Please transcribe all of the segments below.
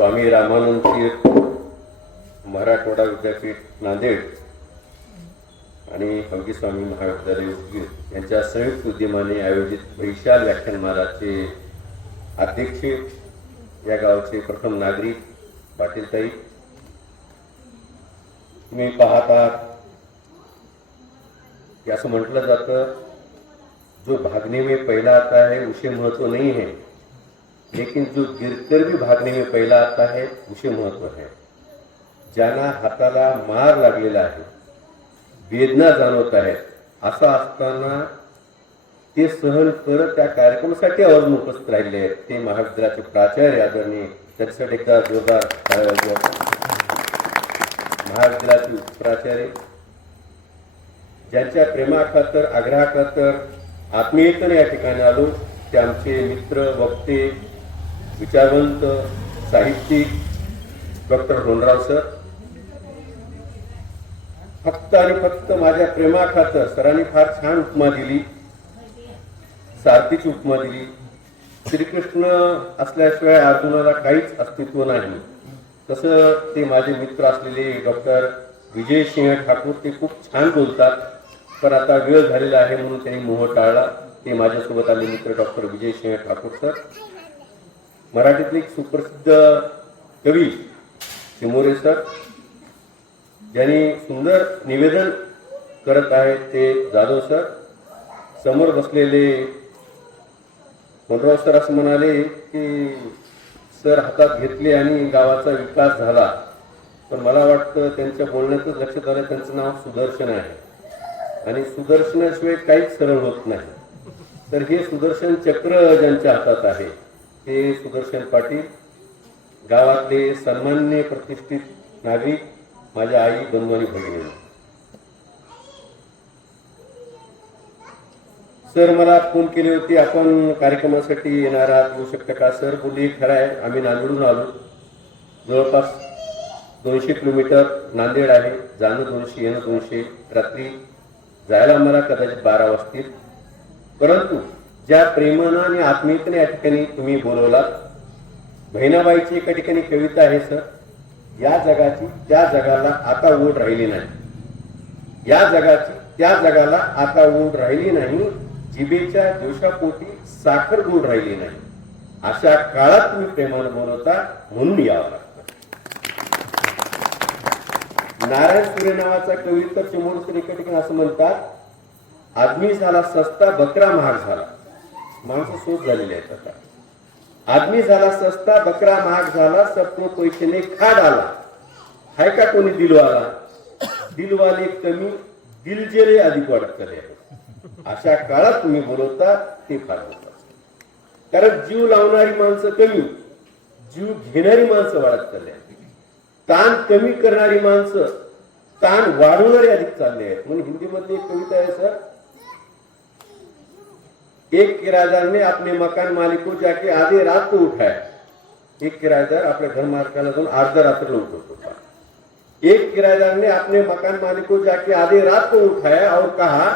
स्वामी रामानंद तीर्थ मराठवाडा विद्यापीठ नांदेड आणि हंपी स्वामी महाविद्यालय उदगीर यांच्या संयुक्त उद्यमाने आयोजित वैशाल व्याख्यानमालाचे अध्यक्ष या गावचे प्रथम नागरिक पाटीलताई, तुम्ही पाहता कि असं म्हटलं जातं, जो भागने में पहला आता है उसे महत्व नहीं है, लेकिन जो गिरकर भी भागने में पहला आता है उसे महत्व है। ज्यांना हाताला मार लागलेला आहे, वेदना जाणवत आहे, असं असताना ते सहन करत त्या कार्यक्रमासाठी आवर्जून उपस्थित राहिले आहेत ते महाविद्यालयाचे प्राचार्य आदरणीय, त्याच्यासाठी एकदा जोरदार महाविद्यालयाचे प्राचार्य ज्यांच्या प्रेमाखातर आग्रहाखातर आत्मीयतेने या ठिकाणी आलो ते आमचे मित्र, वक्ते, विचारवंत, साहित्यिक डॉक्टर ढोंडराव सर। फक्त आणि फक्त माझ्या प्रेमाखातर सरांनी फार छान उपमा दिली, सारथीची उपमा दिली। श्रीकृष्ण असल्याशिवाय अर्जुनाला काहीच अस्तित्व नाही, तसं ते माझे मित्र असलेले डॉक्टर विजय सिंह ठाकूर ते खूप छान बोलतात, पण आता वेळ झालेला आहे म्हणून त्यांनी मोह टाळला। ते माझ्यासोबत आले मित्र डॉक्टर विजय सिंह ठाकूर सर, मराठीतले एक सुप्रसिद्ध कवी चिमोरे सर, ज्यांनी सुंदर निवेदन करत आहेत ते जाधव सर। समोर बसलेले कोंडराव सर असं म्हणाले की सर हातात घेतले आणि गावाचा विकास झाला, पण मला वाटतं त्यांच्या बोलण्यातच लक्षात आलं त्यांचं नाव सुदर्शन आहे आणि सुदर्शनाशिवाय काहीच सरळ होत नाही। तर हे सुदर्शन चक्र ज्यांच्या हातात आहे ते सुदर्शन पाटील, गावातले सन्माननीय प्रतिष्ठित नागरिक, माझ्या आई, बंधू आणि भगिनी। सर मला फोन केले होते, आपण कार्यक्रमासाठी येणार आहात, येऊ शकता का? सर बोलले खरं आहे, आम्ही नांदेडून आलो, जवळपास 200 किलोमीटर नांदेड आहे, जाणं 200 येणं 200, रात्री जायला मला कदाचित 12 वाजतील, परंतु ज्या प्रेमानं आणि आत्मीयतेने या ठिकाणी तुम्ही बोलवलात, बहिणाबाईची एका ठिकाणी कविता आहे सर, या जगाची त्या जगाला आता ओढ राहिली नाही, या जगाची त्या जगाला आता ओढ राहिली नाही, जिभेच्या दोषापोटी साखर गोड राहिली नाही, अशा काळात तुम्ही प्रेमानं बोलवता म्हणून यावं लागतं। नारायण सुरे नावाचा कवी तर चिमोरकर एका ठिकाणी असं म्हणतात, आदमी झाला सस्ता बकरा महाग झाला। माणसं सोच झालेली आहेत आता, आदमी झाला सस्ता बकरा महाग झाला, सबको पैशाने खा डाला, हाय का कोणी दिलवाला, दिलवाले कमी दिलजेले अधिक वाढत करे। अशा काळात तुम्ही बोलवता ते फार महत्वाचं, कारण जीव लावणारी माणसं कमी, जीव घेणारी माणसं वाढत चालली आहेत, ताण कमी करणारी माणसं ताण वाढवणारी अधिक चालले आहेत। म्हणून हिंदीमध्ये एक कविता आहे सर, एक किराएदार ने अपने मकान मालिक को जाके आधी रात को उठाया, एक किराएदार आपल्या घर मालकाला जाऊन अर्ध्या रात्रीला उठवतो। एक किराएदार ने अपने मकान मालिक को जाके आधी रात को उठाया और कहा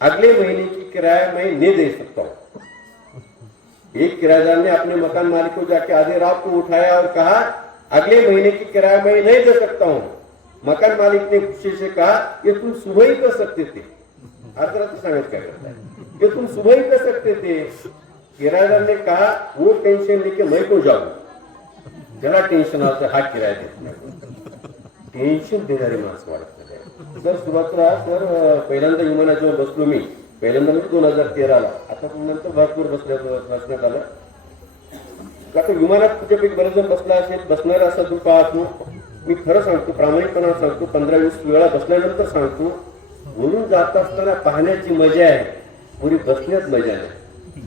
अगले महीने की किराया मैं नहीं दे सकता हूं। एक किराएदार ने अपने मकान मालिक को जाके आधी रात को उठाया और कहा अगले महीने की किराया मैं नहीं दे सकता हूं। मकान मालिक ने गुस्से से कहा ये तुम सुबह ही कर सकते थे। अर्ध रात सांगत क्या करता है, ये तुम सुबह ही कर सकते थे। किराएदार ने कहा वो टेंशन लेके मैं क्यों जाऊं, जरा टेंशन आता हा किराया देत नाही। टेन्शन देणारी माणसं वाढत नाही सर। सुरुवातीला सर पहिल्यांदा विमानात जेव्हा बसलो मी, पहिल्यांदा म्हणजे 2013ला, आता नंतर भरपूर बसण्यात आलं। आता विमानात तुझ्यापैकी बरेच जण बसला असेल, बसणार असं तू पाहतो, मी खरं सांगतो, प्रामाणिकपणा सांगतो, 15-20 वेळा बसल्यानंतर सांगतो, वरून जात असताना पाहण्याची मजा आहे, पुरी बसण्यात मजा नाही।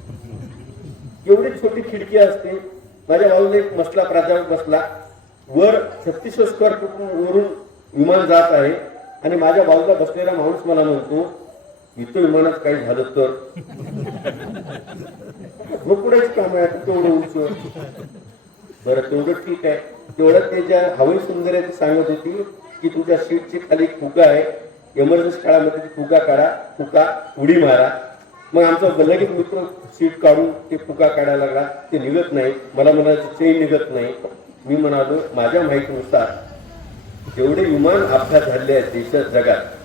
एवढी छोटी खिडकी असते, माझ्या बाजूला एक मसला प्राध्यापक बसला, वर 3600 स्क्वेअर फूट वरून विमान जात आहे आणि माझ्या बाजूला बसलेला माणूस मला म्हणतो इथं विमानात काही झालं तर झोपडायचं काम आहे तेवढं उंच। बरं तेवढं ठीक आहे, तेवढं ते ज्या हवाई सुंदर आहे ते सांगत होती की तुझ्या सीटची खाली फुगा आहे, इमर्जन्सी काळामध्ये ती फुगा काढा, फुका उडी मारा, मग आमचा लगेच मित्र सीट काढून ते फुगा काढायला लागला, ते निघत नाही. मला म्हणायचं चेन निघत नाही. मी म्हणालो माझ्या माहितीनुसार जेवढे विमान अपघात झाले आहेत देशात जगात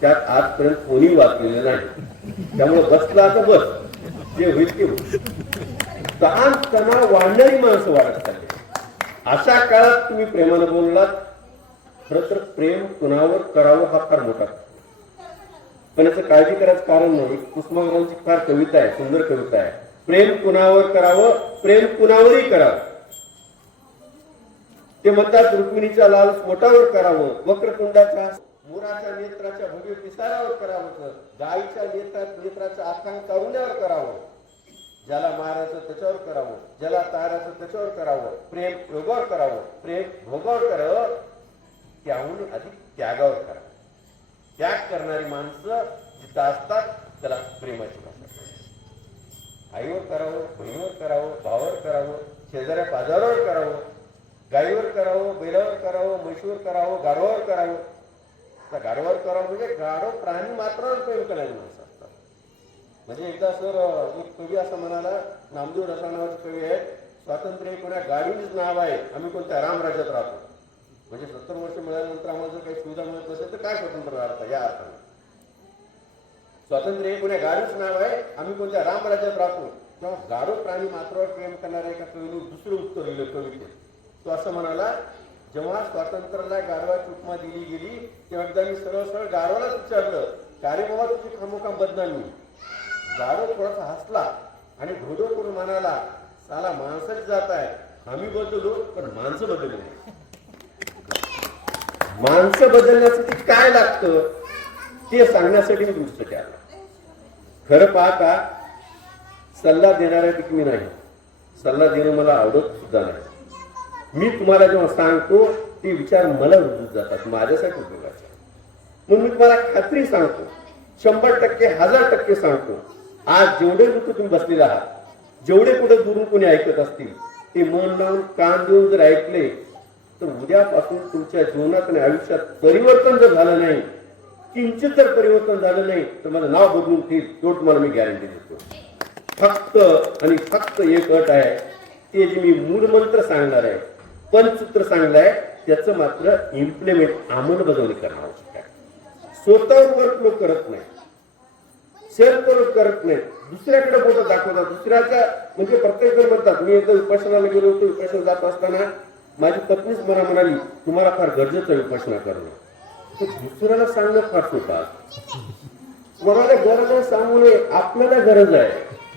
त्यात आजपर्यंत कोणी वाचलेलं नाही. त्यामुळे बसला तर बस, जे होईल ते होईल. ताण तणाव वाढणारी माणसं वाढत चालली. अशा काळात तुम्ही प्रेमानं बोललात. खरं तर प्रेम कुणावर करावं हा फार मोठा, पण याचं काळजी करायचं कारण नाही. कुसुमाग्रजांची फार कविता आहे, सुंदर कविता आहे. प्रेम कुणावर करावं, प्रेम कुणावरही करावं. ते म्हणतात रुक्मिणीच्या लाल स्फोटावर करावं, वक्रतुंडाच्या मोराच्या नेत्राच्या भव्य पिसारावर करावं, गायीच्या नेत्राच्या आखांग करुण्यावर करावं. ज्याला मारायचं त्याच्यावर करावं, ज्याला तारायचं त्याच्यावर करावं. प्रेम योगावर करावं, प्रेम भोगावर करावं, त्याहून अधिक त्यागावर करावं. त्याग करणारी माणसं जिथं असतात त्याला प्रेमाची भाषा. आईवर करावं, बहिणीवर करावं, भावावर करावं, शेजाऱ्या पाजारावर करावं, गाईवर करावं, बैलावर करावं, म्हशीवर करावं, गाढवावर करावं. त्या गाढवावर करावं म्हणजे गाढव प्राणी मात्रावर प्रेम करणारी माणसं असतात. म्हणजे एकदा सर एक कवी असं म्हणाला, नामदेव रसानावरचे कवी आहे, स्वातंत्र्य कोणा गाडीच नाव आहे, आम्ही कोणत्या रामराज्यात राहतो. म्हणजे 70 वर्ष मिळाल्यानंतर आम्हाला जर काही सुविधा मिळत नसेल तर काय स्वतंत्र राहता. या अर्थाने स्वातंत्र्य हे कोण्या गाडीच नाव आहे, आम्ही कोणत्या रामराज्यात राहतो. तेव्हा गाढव प्राणी मात्रावर प्रेम करणाऱ्या एका कवीने दुसरं उत्तर दिलं कवितेत. तो असं म्हणाला, जेव्हा स्वातंत्र्याला गाढवाची उपमा दिली गेली तेव्हा एकदा मी सरळ सरळ गाढवालाच विचारलं, का रे बाबा तुझी खामोखाम बदनामी. गाढव थोडासा हसला आणि घोडो करून म्हणाला, साला माणसाची जात आहे, आम्ही बदललो पण माणसं बदलली नाही. माणसं बदलण्यासाठी काय लागतं ते सांगण्यासाठी मी तुमच्यासाठी आलो. खरं पाहता सल्ला देणाऱ्यापैकी मी नाही, सल्ला देणं मला आवडत सुद्धा नाही. मी तुम्हाला जेव्हा सांगतो ते विचार मला रुजत जातात, माझ्यासाठी उपयोगाचे. म्हणून मी तुम्हाला खात्री सांगतो, 100%, 1000% सांगतो. आज जेवढे लोक तुम्ही बसलेले आहात, जेवढे कुठे दुरून कोणी ऐकत असतील, ते मन लावून कान देऊन जर ऐकले तर उद्यापासून तुमच्या जीवनात आणि आयुष्यात परिवर्तन जर झालं नाही, किंचित जर परिवर्तन झालं नाही तर मला नाव बदलून ठेईल, तो तुम्हाला मी गॅरंटी देतो. फक्त आणि फक्त एक अट आहे, ते जे मी मूलमंत्र सांगणार आहे, पंचसूत्र सांगणार आहे, त्याचं मात्र इम्प्लिमेंट, अंमलबजावणी करणं आवश्यक आहे. स्वतःवर वर्क लोक करत नाही, सेल्फ वर्क करत नाही, दुसऱ्याकडे बोट दाखवतात. दुसऱ्याच्या म्हणजे प्रत्येक जण म्हणतात, मी एकदा विपश्यनाला गेलो होतो, विपश्यना जात असताना माझी पत्नीच मला म्हणाली, तुम्हाला फार गरजेचं विपश्यना करणं. तर दुसऱ्याला सांगणं फार सोपं आहे. कोणाला गरज आहे सांगू नये, आपल्याला गरज आहे.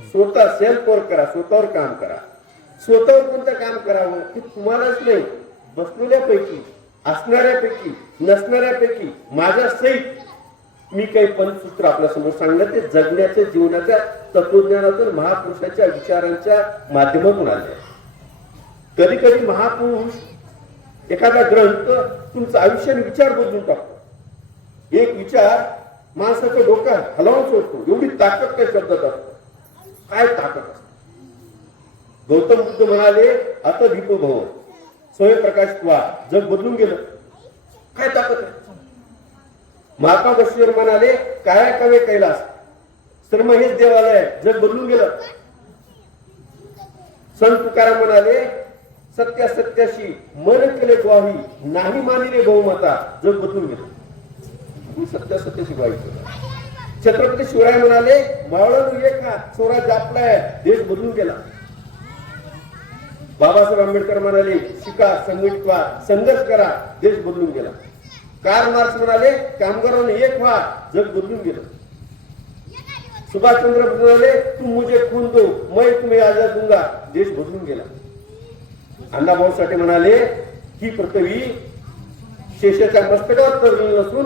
स्वतः सेल्फ वर्क करा, स्वतःवर काम करा. स्वतःवर कोणतं काम करावं की तुम्हालाच नाही, बसलेल्यापैकी, असणाऱ्यापैकी, नसणाऱ्यापैकी माझ्या सहित मी काही पंचसूत्र आपल्या समोर सांगणार, ते जगण्याच्या जीवनाच्या तत्वज्ञानातून महापुरुषाच्या विचारांच्या माध्यमातून आले. कधी कधी महापुरुष एखादा ग्रंथ तुमचं आयुष्य आणि विचार बदलून टाकतो. एक विचार माणसाचं डोकं हलवून सोडतो. एवढी ताकद त्या शब्दात असतो. काय ताकद असते. गौतम बुद्ध म्हणाले, अत दीपो भव स्वयंप्रकाश वा, जग बदलून गेलं. काय ताकद आहे. महात्मा बसवेश्वर म्हणाले, काय कवे कैलास, सर्व हेच देवालय आहे, जग बदलून गेलं. संत तुकाराम म्हणाले, सत्य सत्याशी मन केले ग्वाही, नाही मानिले बहुमता, जग बदलून गेलं. सत्य सत्याशी ग्वाही. छत्रपती शिवराय म्हणाले, मावळण एक हात, स्वराज्य आपला आहे, देश बदलून गेला. बाबासाहेब आंबेडकर म्हणाले, शिका, संघटित व्हा, संघर्ष करा, देश बदलून गेला. कार्ल मार्क्स म्हणाले, कामगारांनी एक व्हा, जग बदलून गेलं. सुभाषचंद्र म्हणाले, तुम मुझे खून दो, मैं तुम्हें आजाद दूंगा, देश बदलून गेला. अण्णाभाऊ साठे म्हणाले, ही पृथ्वी शेषाच्या मस्तकावर तरलेली नसून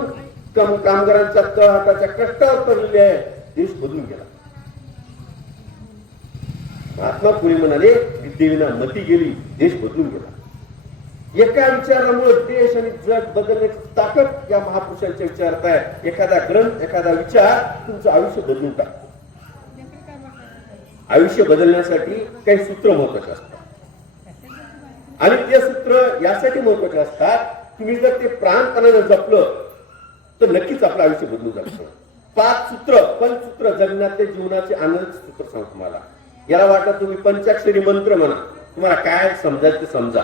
कामगारांच्या तळहाताच्या कष्टावर तरलेली आहे, देश बदलून गेला. महात्मा फुले म्हणाले, विद्येविना मती गेली, देश बदलून गेला. एका विचारामुळे देश आणि जग बदलण्याची ताकद या महापुरुषांच्या विचारात आहे. एखादा ग्रंथ, एखादा विचार तुमचं आयुष्य बदलून टाकतो. आयुष्य बदलण्यासाठी काही सूत्र महत्वाचे असतात आणि ते सूत्र यासाठी महत्वाचे असतात, तुम्ही जर ते प्राणपणाने जपलं तर नक्कीच आपलं आयुष्य बदलून जातं. 5 सूत्र, पंचसूत्र जगण्यातले जीवनाचे आनंद सूत्र सांगतो मला. याला वाटत तुम्ही पंचाक्षरी मंत्र म्हणा, तुम्हाला काय समजायचं ते समजा,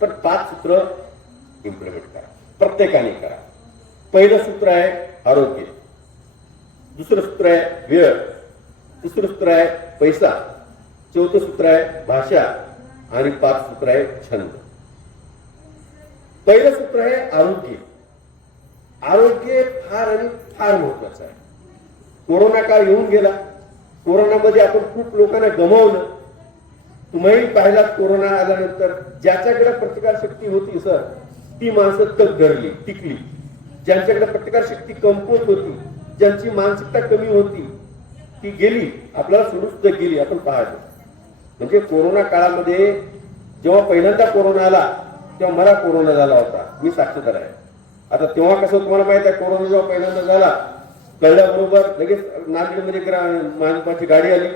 पण 5 सूत्र इम्प्लिमेंट करा, प्रत्येकाने करा. पहिलं सूत्र आहे आरोग्य, दुसरं सूत्र आहे वेळ, तिसरं सूत्र आहे पैसा, चौथं सूत्र आहे भाषा आणि 5 सूत्र आहे छंद. पहिलं सूत्र आहे आरोग्य. आरोग्य फार आणि फार महत्वाचं आहे. कोरोना काळ येऊन गेला, कोरोनामध्ये आपण खूप लोकांना गमावलं. तुम्ही पाहिलात कोरोना आल्यानंतर ज्याच्याकडे प्रतिकार शक्ती होती सर, ती माणसं तग धरली, टिकली. ज्यांच्याकडे प्रतिकार शक्ती कमकुवत होती, ज्यांची मानसिकता कमी होती, ती गेली, आपल्याला सोडून सुद्धा गेली. आपण पाहतो म्हणजे कोरोना काळामध्ये जेव्हा पहिल्यांदा कोरोना आला तेव्हा मला कोरोना झाला होता, मी साक्षीदार आहे. आता तेव्हा कसं तुम्हाला माहित आहे, कोरोना जेव्हा पहिल्यांदा झाला कळल्याबरोबर लगेच नांदेडमध्ये माणसाची गाडी आली,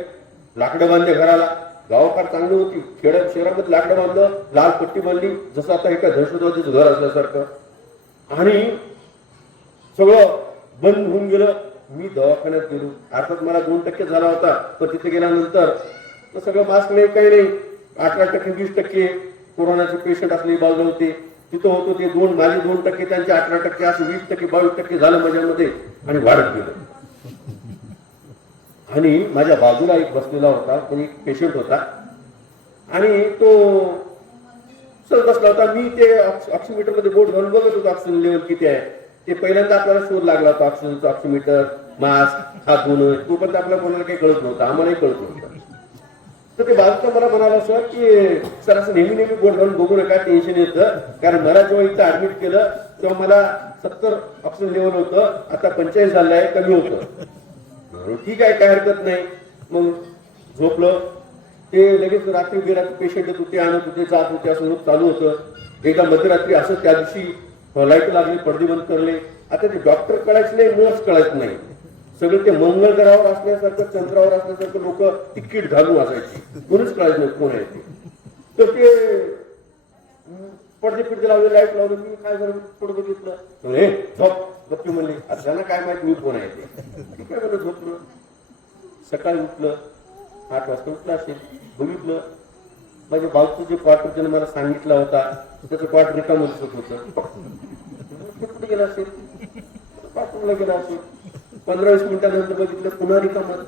लाकडं बांधले घराला. गाव फार चांगली होती, शहरामध्ये लाकडं बांधलं, लाल पट्टी बांधली, जसं आता एका दहशतवादीचं घर असल्यासारखं, आणि सगळं बंद होऊन गेलं. मी दवाखान्यात गेलो, अर्थात मला 2% झाला होता, पण तिथे गेल्यानंतर सगळं मास्क नाही, काही नाही. 18%, 20% कोरोनाचे पेशंट असले बाजूला होते, तिथं होतो ते माझे 2%, त्यांचे 18%, असं 20%, 22% झालं माझ्यामध्ये, आणि वाढत गेलं. आणि माझ्या बाजूला एक बसलेला होता, कोणी पेशंट होता, आणि तो सर बसला होता. मी ते ऑक्सिमीटर मध्ये बोट घालून बघत होतो ऑक्सिजन लेवल किती आहे. ते पहिल्यांदा आपल्याला शोध लागला होता ऑक्सिजनचा, ऑक्सिमीटर, मास्क, हात धुणं, तोपर्यंत आपल्याला कोणाला काही कळत नव्हतं, आम्हालाही कळत नव्हतं. तर ते बाजूचा मला म्हणाला सर की सर असं नेहमी बोट घालून बघू नका, टेन्शन येतं. कारण मला जेव्हा इथं ऍडमिट केलं तेव्हा मला 70 ऑक्सिजन लेवल होतं, आता 45 झालं आहे, कमी होतं. ठीक आहे, काय हरकत नाही. मग झोपलं. ते लगेच रात्री बिरात्री पेशंट येत होते, आणत होते, जात होते, असं चालू होतं. एकदा मध्यरात्री असं त्या दिवशी लाईट लागली, पडदे बंद करले. आता ते डॉक्टर कळायचं नाही, नर्स कळायचं नाही. सगळं ते मंगळ ग्रहावर असल्यासारखं, चंद्रावर असल्यासारखं लोक तिकीट घालून असायची, कोणीच कळायचं नाही कोण आहे ते. तर ते पडदे पिडदे लावले, लाईट लावले. मी काय झालं पुढे बघितलं, हे झोप गप्पी म्हणली. आता त्यांना काय माहिती मी कोण आहे ते. ठीक आहे म्हणलं, झोपलं. सकाळी उठलं, 8 वाजता उठलं असेल, बघितलं माझ्या बाजूचं जे क्वार्टर ज्याने मला सांगितला होता त्याचं क्वार्टर रिकामं दिसत होतं. कुठे गेला असेल, बाथरूमला गेला असेल. 15-20 मिनिटानंतर बघितलं पुन्हा रिकामं.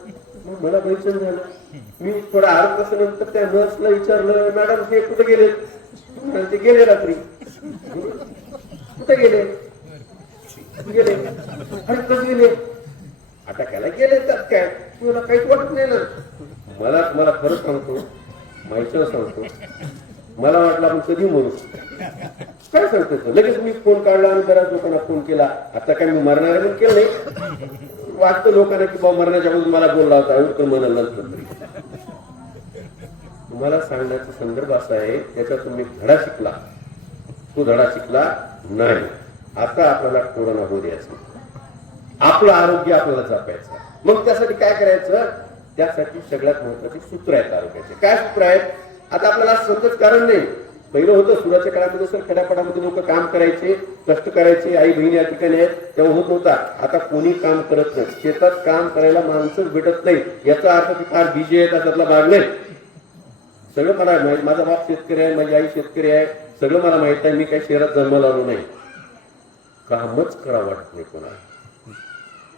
मग मला बेचैन झालं. मी थोडा अर्ध तासानंतर त्या नर्सला विचारलं, मॅडम हे कुठे गेले? ते गेले रात्री. कुठे गेले? गेले. अरे कसं गेले? आता त्याला गेले तर काय, तुला काहीच वाटत नाही ना. मला तुम्हाला खरंच सांगतो, माहिती सांगतो, मला वाटलं आपण कधी मरू. काय सांगतो, लगेच मी फोन काढला आणि बऱ्याच लोकांना फोन केला. आता काय मी मरणार केलं नाही, वाटतं लोकांना की बाबा मरण्याच्या अगोदर मला बोलला होता, एवढं म्हणाल नंतर. तुम्हाला सांगण्याचा संदर्भ असा आहे, त्याच्यात तुम्ही धडा शिकला, तो धडा शिकला नाही. आता आपल्याला कोरोना होऊ द्यायचं, आपलं आरोग्य आपल्याला जपायचं. मग त्यासाठी काय करायचं? त्यासाठी सगळ्यात महत्वाचे सूत्र आहेत आरोग्याचे. काय सूत्र आहेत? आता आपल्याला समजत कारण नाही. पहिलं होतं सुरुवातीच्या काळामध्ये सर, खेड्यापाड्यामध्ये लोक काम करायचे, कष्ट करायचे, आई बहिणी या ठिकाणी आहेत, तेव्हा होत नव्हता. आता कोणी काम करत नाही, शेतात काम करायला माणसंच भेटत नाही. याचा अर्थ फार बिजी आहे त्याच्यातला भाग नाही. सगळं मला माहिती, माझा बाप शेतकरी आहे, माझी आई शेतकरी आहे, सगळं मला माहित आहे. मी काही शहरात जन्माला आलो नाही. कामच करा वाटत नाही कोणाला,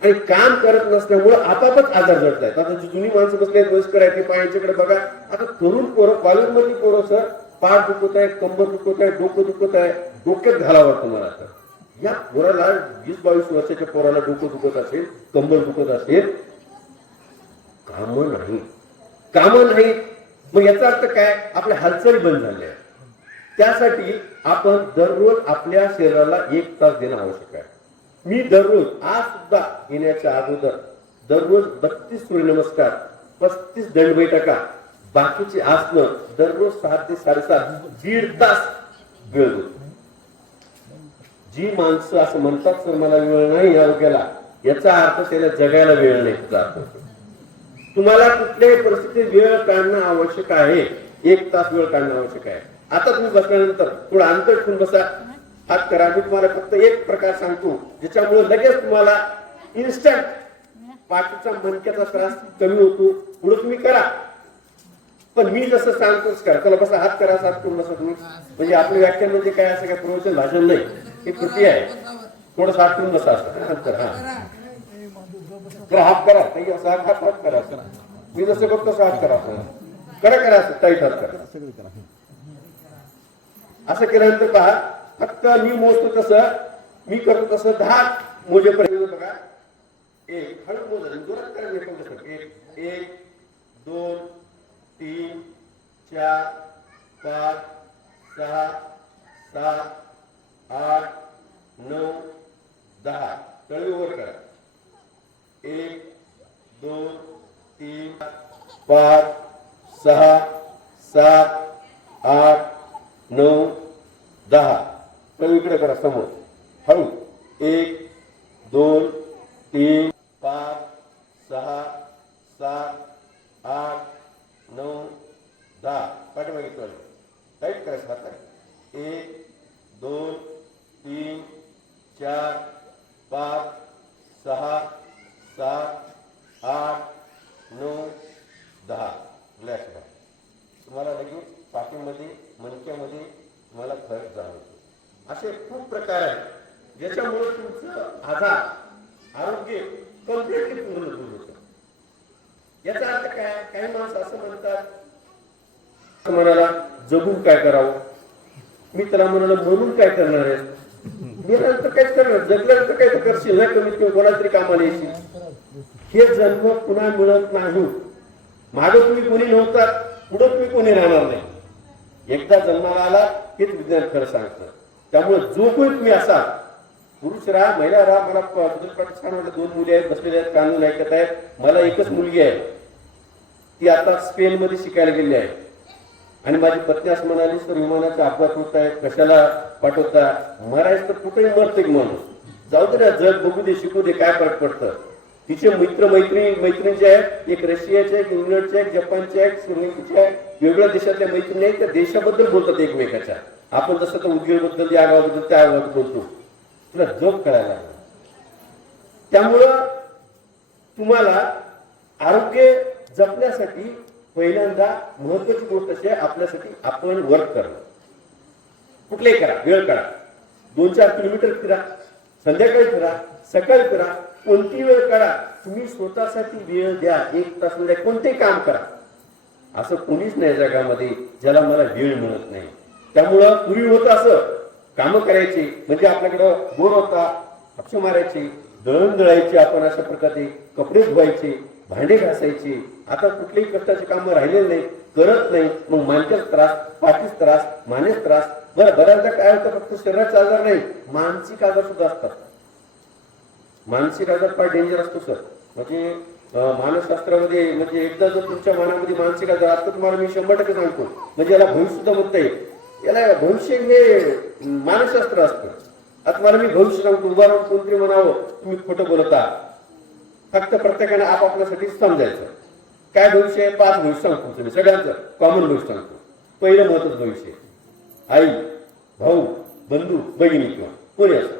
आणि काम करत नसल्यामुळे आपापच आजार जडत आहेत. आता जी जुनी माणसं बसले आहेत, वयस्कर आहेत, ते पायांच्याकडे बघा. आता तरुण पोरं, कॉलेजमधली पोरं सर, पाठ दुखत आहे, कंबर दुखत आहे, डोकं दुखत आहे, डोक्यात घालावं तुम्हाला. तर या पोराला 20-22 वर्षाच्या पोराला डोकं दुखत असेल, कंबर दुखत असेल, कामं नाही, कामं नाही. मग याचा अर्थ काय? आपल्या हालचाली बंद झाल्या. त्यासाठी आपण दररोज आपल्या शरीराला 1 तास देणं आवश्यक आहे. मी दररोज, आज सुद्धा येण्याच्या अगोदर दररोज 32 सूर्यनमस्कार, 35 दंडबैठका, बाकीची आसनं दररोज 7 ते 7.5 दीड तास वेळ देतो. जी माणसं असं म्हणतात सर मला वेळ नाही आरोग्याला, याचा अर्थ त्याला जगायला वेळ नाही. तुम्हाला कुठल्याही परिस्थितीत वेळ काढणं आवश्यक आहे. 1 तास वेळ काढणं आवश्यक आहे. आता तुम्ही बसल्यानंतर थोडं अंतर ठेवून बसा, हात करा. मी तुम्हाला फक्त एक प्रकार सांगतो ज्याच्यामुळे लगेच तुम्हाला इन्स्टंट पाठीचा मणक्याचा त्रास कमी होतो, पुढे तुम्ही करा. पण मी जसं सांगतोच करा. चला बसा, हात करा, हात करून बसा तुम्ही. म्हणजे आपलं व्याख्यान म्हणजे काय, असं काय प्रवचन भाषण नाही, ही कृती आहे. थोडं हात करून बसा, असं हात करा. हात करा, काही असं हात करा. मी जसं करतो तसं हात करा. करा करा, असं टाईट हात करा. असं केल्यानंतर पहा, फक्त मी मोजतो तसं, मी करतो तसं 10 मोजेपर्यंत बघा. एक हळू मोजा, जोरात करा. 1 2 3 4 5 6 7 8 9 10. तळवी वर करा. 1 2 3 5 6 7 8 9 10. तळवी इकडे करा, समोर हळू. 1 2 3 5 6 7 8 9 10. पाठीमागे तळवी टाईट करायचं हात. 1 2 3 4 5 6 7 8 9 10. रिलॅक्स करा. तुम्हाला लगेच पाठीमध्ये मणक्यामध्ये तुम्हाला फरक जाणवतो. असे खूप प्रकार आहेत ज्याच्यामुळे तुमचं आरोग्य कम्प्लिटली पूर्ण होतं. याचा अर्थ काय? काही माणसं असं म्हणतात, म्हणाला जगून काय करावं. मी त्याला म्हणाला म्हणून काय करणार आहे. मेल्यानंतर काहीच करणार, जगल्यानंतर काही तर करशील ना, कमीत कमी कोणाला तरी कामाला येशील. हे जन्म पुन्हा मिळत नाही. मागं तुम्ही कोणी नव्हता, पुढे तुम्ही कोणी राहणार नाही. एकदा जन्माला आला हेच विज्ञान खरं सांगतं. त्यामुळे जो कोणी तुम्ही असाल, पुरुष राहा महिला राहा. मला छान वाटलं, 2 मुली आहेत, बसलेले आहेत, कानून ऐकत आहेत. मला एकच मुलगी आहे, ती आता स्पेन मध्ये शिकायला गेली आहे. आणि माझी पत्नी असं म्हणाली, सर विमानाचा अपघात होत आहे, कशाला पाठवता. मरायचं तर कुठेही मरते की माणूस, जाऊ दे ना, जग बघू दे, शिकू दे, काय फरक पडतं. तिचे मैत्रिणी जे आहेत, एक रशियाचे आहेत, इंग्लंडचे आहेत, जपानचे आहेत, श्रीलंकेचे आहेत, वेगळ्या देशातल्या मैत्रिणी आहेत. त्या देशाबद्दल बोलतात एकमेकाच्या. आपण जसं तर उद्योगबद्दल, या गावाबद्दल, त्या गावाबद्दल बोलतो. तुला जग कळायला लागलं. त्यामुळं तुम्हाला आरोग्य जपण्यासाठी पहिल्यांदा महत्वाची गोष्ट अशी आहे, आपल्यासाठी आपण वर्क करणं. कुठलेही करा, वेळ करा. 2-4 किलोमीटर फिरा, संध्याकाळी फिरा, सकाळी फिरा, कोणती वेळ करा. तुम्ही स्वतःसाठी वेळ द्या. 1 तास वेळ, कोणतेही काम करा. असं कोणीच नाही जगामध्ये ज्याला मला वेळ मिळत नाही. त्यामुळं पूर्वी होतं असं, कामं करायची म्हणजे आपल्याकडं बोर होता, हपशे मारायचे, दळण दळायचे, आपण अशा प्रकारे कपडे धुवायचे, भांडे घासायचे. आता कुठलेही कष्टाचे कामं राहिलेले नाही, करत नाही. मग मानक्याचा त्रास, पाठीचा त्रास, मानेचा त्रास. बरं, बऱ्याचदा काय होतं, फक्त शरीराचा आजार नाही, मानसिक आजार सुद्धा असतात. मानसिक आजार फार डेंजर असतो सर. म्हणजे मानसशास्त्रामध्ये म्हणजे एकदा जर तुमच्या मनामध्ये मानसिक आजार असतो, तुम्हाला मी 100% सांगतो, म्हणजे याला भविष्य सुद्धा म्हणता येईल. याला भविष्य हे मानसशास्त्र असतं. आता मला मी भविष्य सांगतो, उदाहरण कोणतरी म्हणावं तुम्ही खोटं बोलता. फक्त प्रत्येकाने आपापल्यासाठी समजायचं काय भविष्य आहे. 5 भविष्य सांगतो तुम्ही सगळ्यांचं कॉमन भविष्य सांगतो. पहिलं महत्वाचं भविष्य, आई, भाऊ, बंधू, बहिणी किंवा कोणी असं.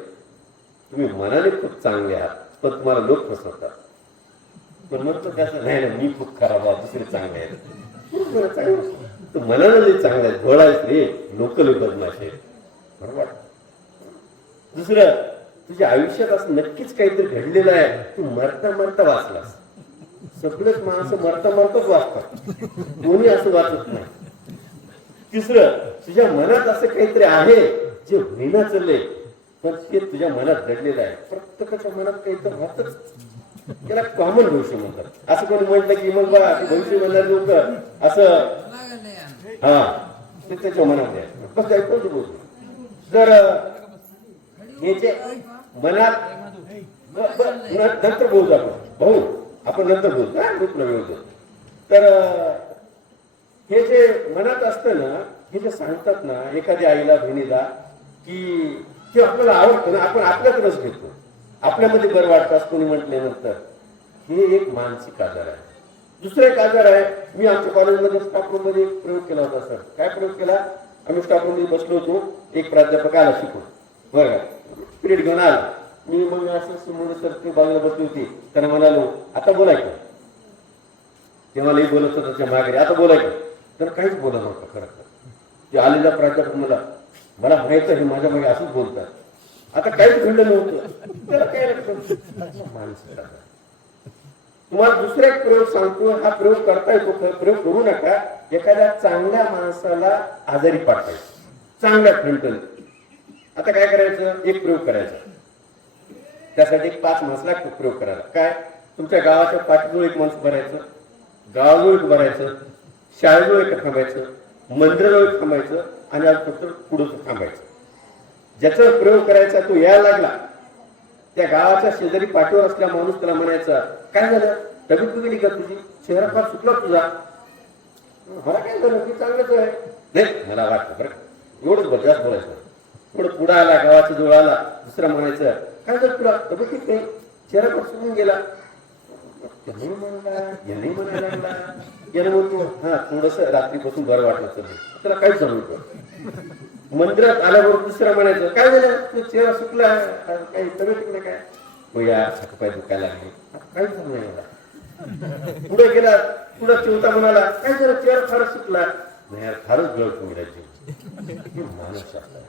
तुम्ही मनाने खूप चांगले आहात, पण तुम्हाला लोक फसवतात. पण म्हणतो कसं नाही ना, मी खूप खराब आहे, दुसरे चांगले आहेत. तू मनाला लई चांगला आहे, भोळा आहेस रे, लोक लई बदमाश आहेत. बरोबर. दुसरं, तुझ्या आयुष्यात असं नक्कीच काहीतरी घडलेलं आहे, तू मरता मरता वाचलास. सगळेच माणसं मरता मरताच वाचतात, कोणी असं वाचत नाही. तिसरं, तुझ्या मनात असं काहीतरी आहे जे होईना चाललंय, पण ते तुझ्या मनात घडलेलं आहे. प्रत्येकाच्या मनात काहीतरी होतच, त्याला कॉमन भविष्य म्हणतात. असं कोणी म्हटलं की मग बा भविष्य म्हणणार लोक असं, हा ते त्याच्या मनात आहे. बस ऐकून बोलतो. जर याचे मनात नंतर बोलतो आपण, भाऊ आपण नंतर बोलतो. तर हे जे मनात असतं ना, हे जे सांगतात ना एखाद्या आईला बहिणीला की ते आपल्याला आवडतं ना, आपण आपल्याकडेच घेतो, आपल्यामध्ये बरं वाटतं असं कोणी म्हटल्यानंतर, हे एक मानसिक आजार आहे. दुसरा एक आजार आहे. मी आमच्या कॉलेजमध्ये स्टाफ रूम मध्ये प्रयोग केला होता सर. काय प्रयोग केला, आम्ही स्टाफ रूम मध्ये बसलो होतो, एक प्राध्यापक आला शिकून, बरं पिरियड घेऊन आला. मी मग असं समोर सरकी बाजूला बसली होती, त्यांना म्हणालो आता बोलायचं. तेव्हा लई बोलत होतं त्याच्या मागे, आता बोलायचं. तर काहीच बोला नव्हतं खरं तर. ते आलेला प्राध्यापक मला माहित आहे माझ्या मागे असंच बोलतात. आता काहीच घडलं नव्हतं. त्याला काय माणसं. तुम्हाला दुसरा एक प्रयोग सांगतो, हा प्रयोग करता येतो. प्रयोग करू नका. एखाद्या चांगल्या माणसाला आजारी पाठायचं, चांगल्या ठणठण. आता काय करायचं, एक प्रयोग करायचा. त्यासाठी 5 माणसं लागतात प्रयोग करायला. काय, तुमच्या गावाच्या पाठीजवळ एक माणूस भरायचं, गावाजवळ एक भरायचं, शाळेजवळ एक थांबायचं, मंदिराजवळ एक थांबायचं आणि फक्त पुढे थांबायचं. ज्याचा प्रयोग करायचा तो यायला लागला, त्या गावाच्या शेजारी पाठीवर असल्या माणूस त्याला म्हणायचा, काय झालं, तब्येत गेली का तुझी, चेहरा फार सुटला तुझा. मला काय झालं, ती चांगलंच आहे. नाही मला वाटतं बरं, एवढंच जास्त बोलायचं. थोडं पुढे आला, गावाच्या जवळ आला, दुसरा म्हणायचं, काय झालं तुला, तब्येत नाही, चेहरा फार सुटून गेला. याने म्हणायला लागला, याने म्हणतो हा थोडस रात्रीपासून बरं वाटलं, त्याला काहीच जमवतो. मंदिरात आल्याबरोबर दुसरा म्हणायचं, काय झालं, तू चेहरा सुटला, काही तब्येत नाही काय, हो या पाय दुखायला लागले, काहीच झालं नाही मला. पुढे गेला, पुढे चौथा म्हणाला, काय झालं, चेहरा फारच सुटला, नाही यार फारच गळ तुम्ही राज्य. मानसशास्त्र,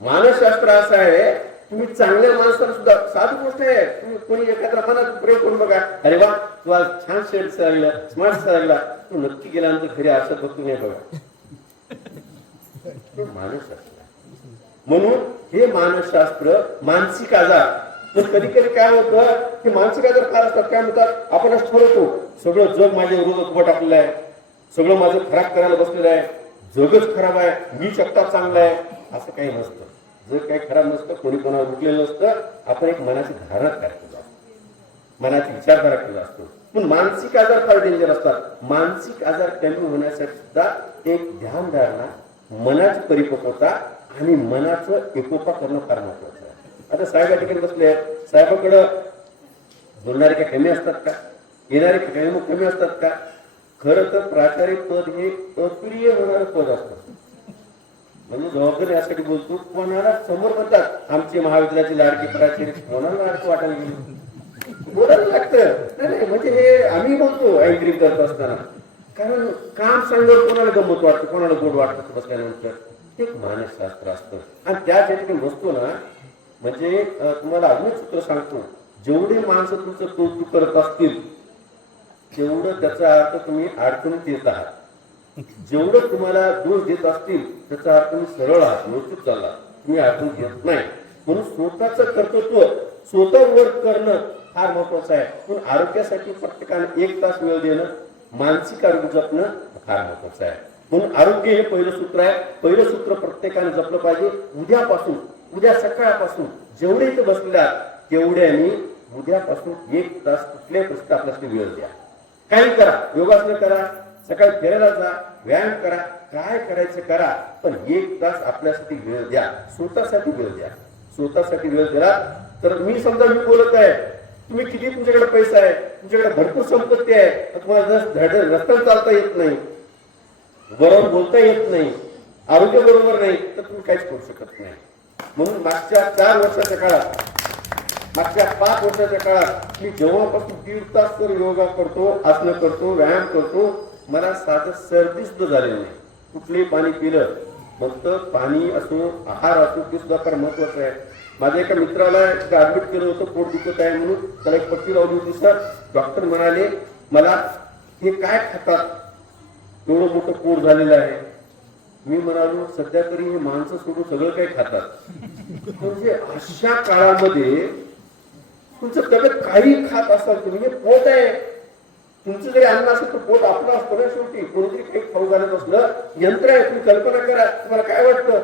मानसशास्त्र असं आहे, तुम्ही चांगल्या माणसाला सुद्धा साधी गोष्ट आहे. तुम्ही कोणी एखाद्या मनात प्रयोग करून बघा, अरे वा तू आज छान शेड लागला, स्मार्ट लागला, तू नक्की गेल्यानंतर घरी असं बघतो नाही बघा. मानसशास्त्र. म्हणून हे मानसशास्त्र, मानसिक आजार. कधी कधी काय होतं की मानसिक आजार फार असतात. काय म्हणतात, आपण असं ठरवतो सगळं जग माझ्या विरोधात उभं टाकलेलं आहे, सगळं माझं खराब करायला बसलेलं आहे, जगच खराब आहे, मी शकता चांगला आहे. असं काही नसतं. जग काही खराब नसतं, कोणी कोणावर उठलेलं नसतं. आपण एक मनाची धारणा तयार केला असतो, मनाची विचारधारा केला असतो. पण मानसिक आजार फार डेंजर असतात. मानसिक आजार कमी होण्यासाठी सुद्धा एक ध्यानधारणा, मनाची परिपक्वता आणि मनाचं एकोपा करणं फार महत्वाचं आहे. आता साहेब या ठिकाणी बसले आहेत, साहेबाकडं बोलणारे काय कमी असतात का, येणारे कमी असतात का? खरं तर प्राचार्य पद हे अप्रिय होणारं पद असतं. म्हणजे जबाबदारी यासाठी बोलतो, कोणाला समोर म्हणतात आमचे महाविद्यालयाचे लाडके प्राचार्य, कोणाला लाडकं वाटायला गेलं, बोलायला लागतं. नाही म्हणजे हे आम्ही बोलतो अँकरिंग करत असताना, कारण काम सांगल्यावर कोणाला गंमत वाटतं, कोणाला गोड वाटतं बसल्यानंतर. ते एक मानसशास्त्र असतं. आणि त्या ठिकाणी बसतो ना, म्हणजे तुम्हाला अजून सूत्र सांगतो, जेवढे माणसं तुमचं कौतुक करत असतील तेवढं त्याचा अर्थ तुम्ही अडचणीत येत आहात. जेवढं तुम्हाला दोष देत असतील त्याचा अर्थ तुम्ही सरळ आहात, व्यवस्थित चालला, तुम्ही अडचण घेत नाही. म्हणून स्वतःचं कर्तृत्व स्वतःवर करणं फार महत्वाचं आहे. पण आरोग्यासाठी प्रत्येकाने 1 तास वेळ देणं, मानसिक आरोग्य जपणं फार महत्वाचं आहे. म्हणून आरोग्य हे पहिलं सूत्र आहे. पहिलं सूत्र प्रत्येकाने जपलं पाहिजे. उद्या सकाळपासून जेवढे इथे बसलेले आहात तेवढ्यानी उद्यापासून 1 तास कुठल्याही परिस्थितीत आपल्यासाठी वेळ द्या. काही करा, योगासन करा, सकाळी फिरायला जा, व्यायाम करा, काय करायचं करा, पण 1 तास आपल्यासाठी वेळ द्या, स्वतःसाठी वेळ द्या. स्वतःसाठी वेळ दिला तर मी समजा मी बोलत आहे, तुम्ही किती तुमच्याकडे पैसा आहे, तुमच्याकडे भरपूर संपत्ती आहे, तुम्हाला रस्त्यावर चालता येत नाही, बरोबर बोलता येत नाही, आरोग्य बरोबर नाही, तर तुम्ही काहीच करू शकत नाही. म्हणून मागच्या 4 वर्षाच्या काळात, मागच्या 5 वर्षाच्या काळात मी जेव्हापासून 1.5 तास तर योगा करतो, आसनं करतो, व्यायाम करतो, मला साधं सर्दी सुद्धा झालेली नाही. कुठलंही पाणी पिलं, मग पाणी असो, आहार असो, ते सुद्धा फार महत्वाचं आहे. माझ्या एका मित्राला ऍडमिट केलं होतं, पोट दुखत आहे म्हणून, त्याला एक पट्टी लावली होती. सर डॉक्टर म्हणाले मला, हे काय खातात, एवढं मोठं पोट झालेलं आहे. मी म्हणालो सध्या तरी हे माणसं सोडून सगळं काही खातात. म्हणजे अशा काळामध्ये तुमचं तब्येत काही खात असाल तुम्ही, हे पोट आहे तुमचं, जरी अन्न असेल तर पोट आपलं असतं ना शेवटी. कोणतरी काही खाऊ घालत असलं, यंत्र आहे. तुम्ही कल्पना करा, तुम्हाला काय वाटतं,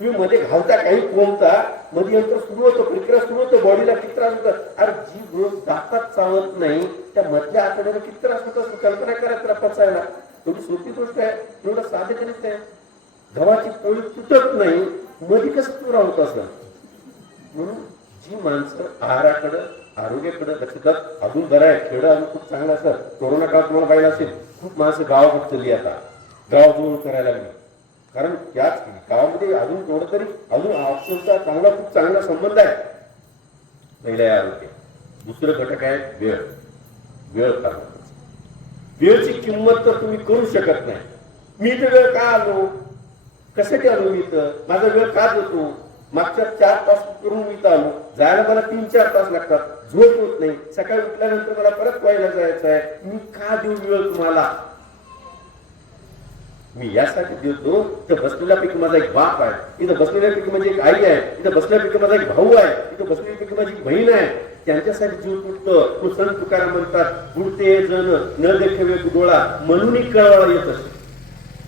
तुम्ही मध्ये घालता काही कोणता, मध्ये यंत्र सुरू होतं, प्रक्रिया सुरू होतं, बॉडीला किती त्रास होतं. अरे जी गोष्ट दातात चावत नाही त्या मधल्या आठवड्याला किती त्रास होत असतो, कल्पना करा. त्याला पचायला एवढी सोपी गोष्ट आहे, एवढं साधे गणित आहे. गव्हाची पोळी तुटत नाही, मध्ये कसं तुरा होत असं. म्हणून जी माणसं आहाराकडं, आरोग्याकडे लक्ष देतात, अजून बरं आहे, खेळं अजून खूप चांगलं असतं. कोरोना काळात तुम्हाला पाहिलं असेल, खूप माणसं गावाकडे चालली, आता गावाजवळ करायला लागली. कारण त्याच गावामध्ये अजून थोडं तरी अजून ऑक्सिजनचा खूप चांगला संबंध आहे. पहिलं आहे आरोग्य, दुसरं घटक आहे वेळ. वेळ फार महत्वाचा. वेळची किंमत तर तुम्ही करू शकत नाही. मी इथं वेळ का आलो, कशासाठी आलो मी इथं, माझा वेळ का देतो, मागच्या 4 तास करून मी इथं आलो, जायला मला 3-4 तास लागतात, झोप होत नाही, सकाळी उठल्यानंतर मला परत व्हायला जायचं आहे, मी का देऊ वेळ तुम्हाला. मी यासाठी देतो, इथं बसलेल्यापैकी माझा एक बाप आहे, इथं बसलेल्यापैकी माझी एक आई आहे, इथं बसल्यापैकी माझा एक भाऊ आहे, इथं बसलेल्यापैकी माझी एक बहीण आहे, त्यांच्यासाठी जीव तुटतं. तो संत तुकाराम म्हणतात, पुढते जण न देखेवे डोळा म्हणून कळवा येत असे.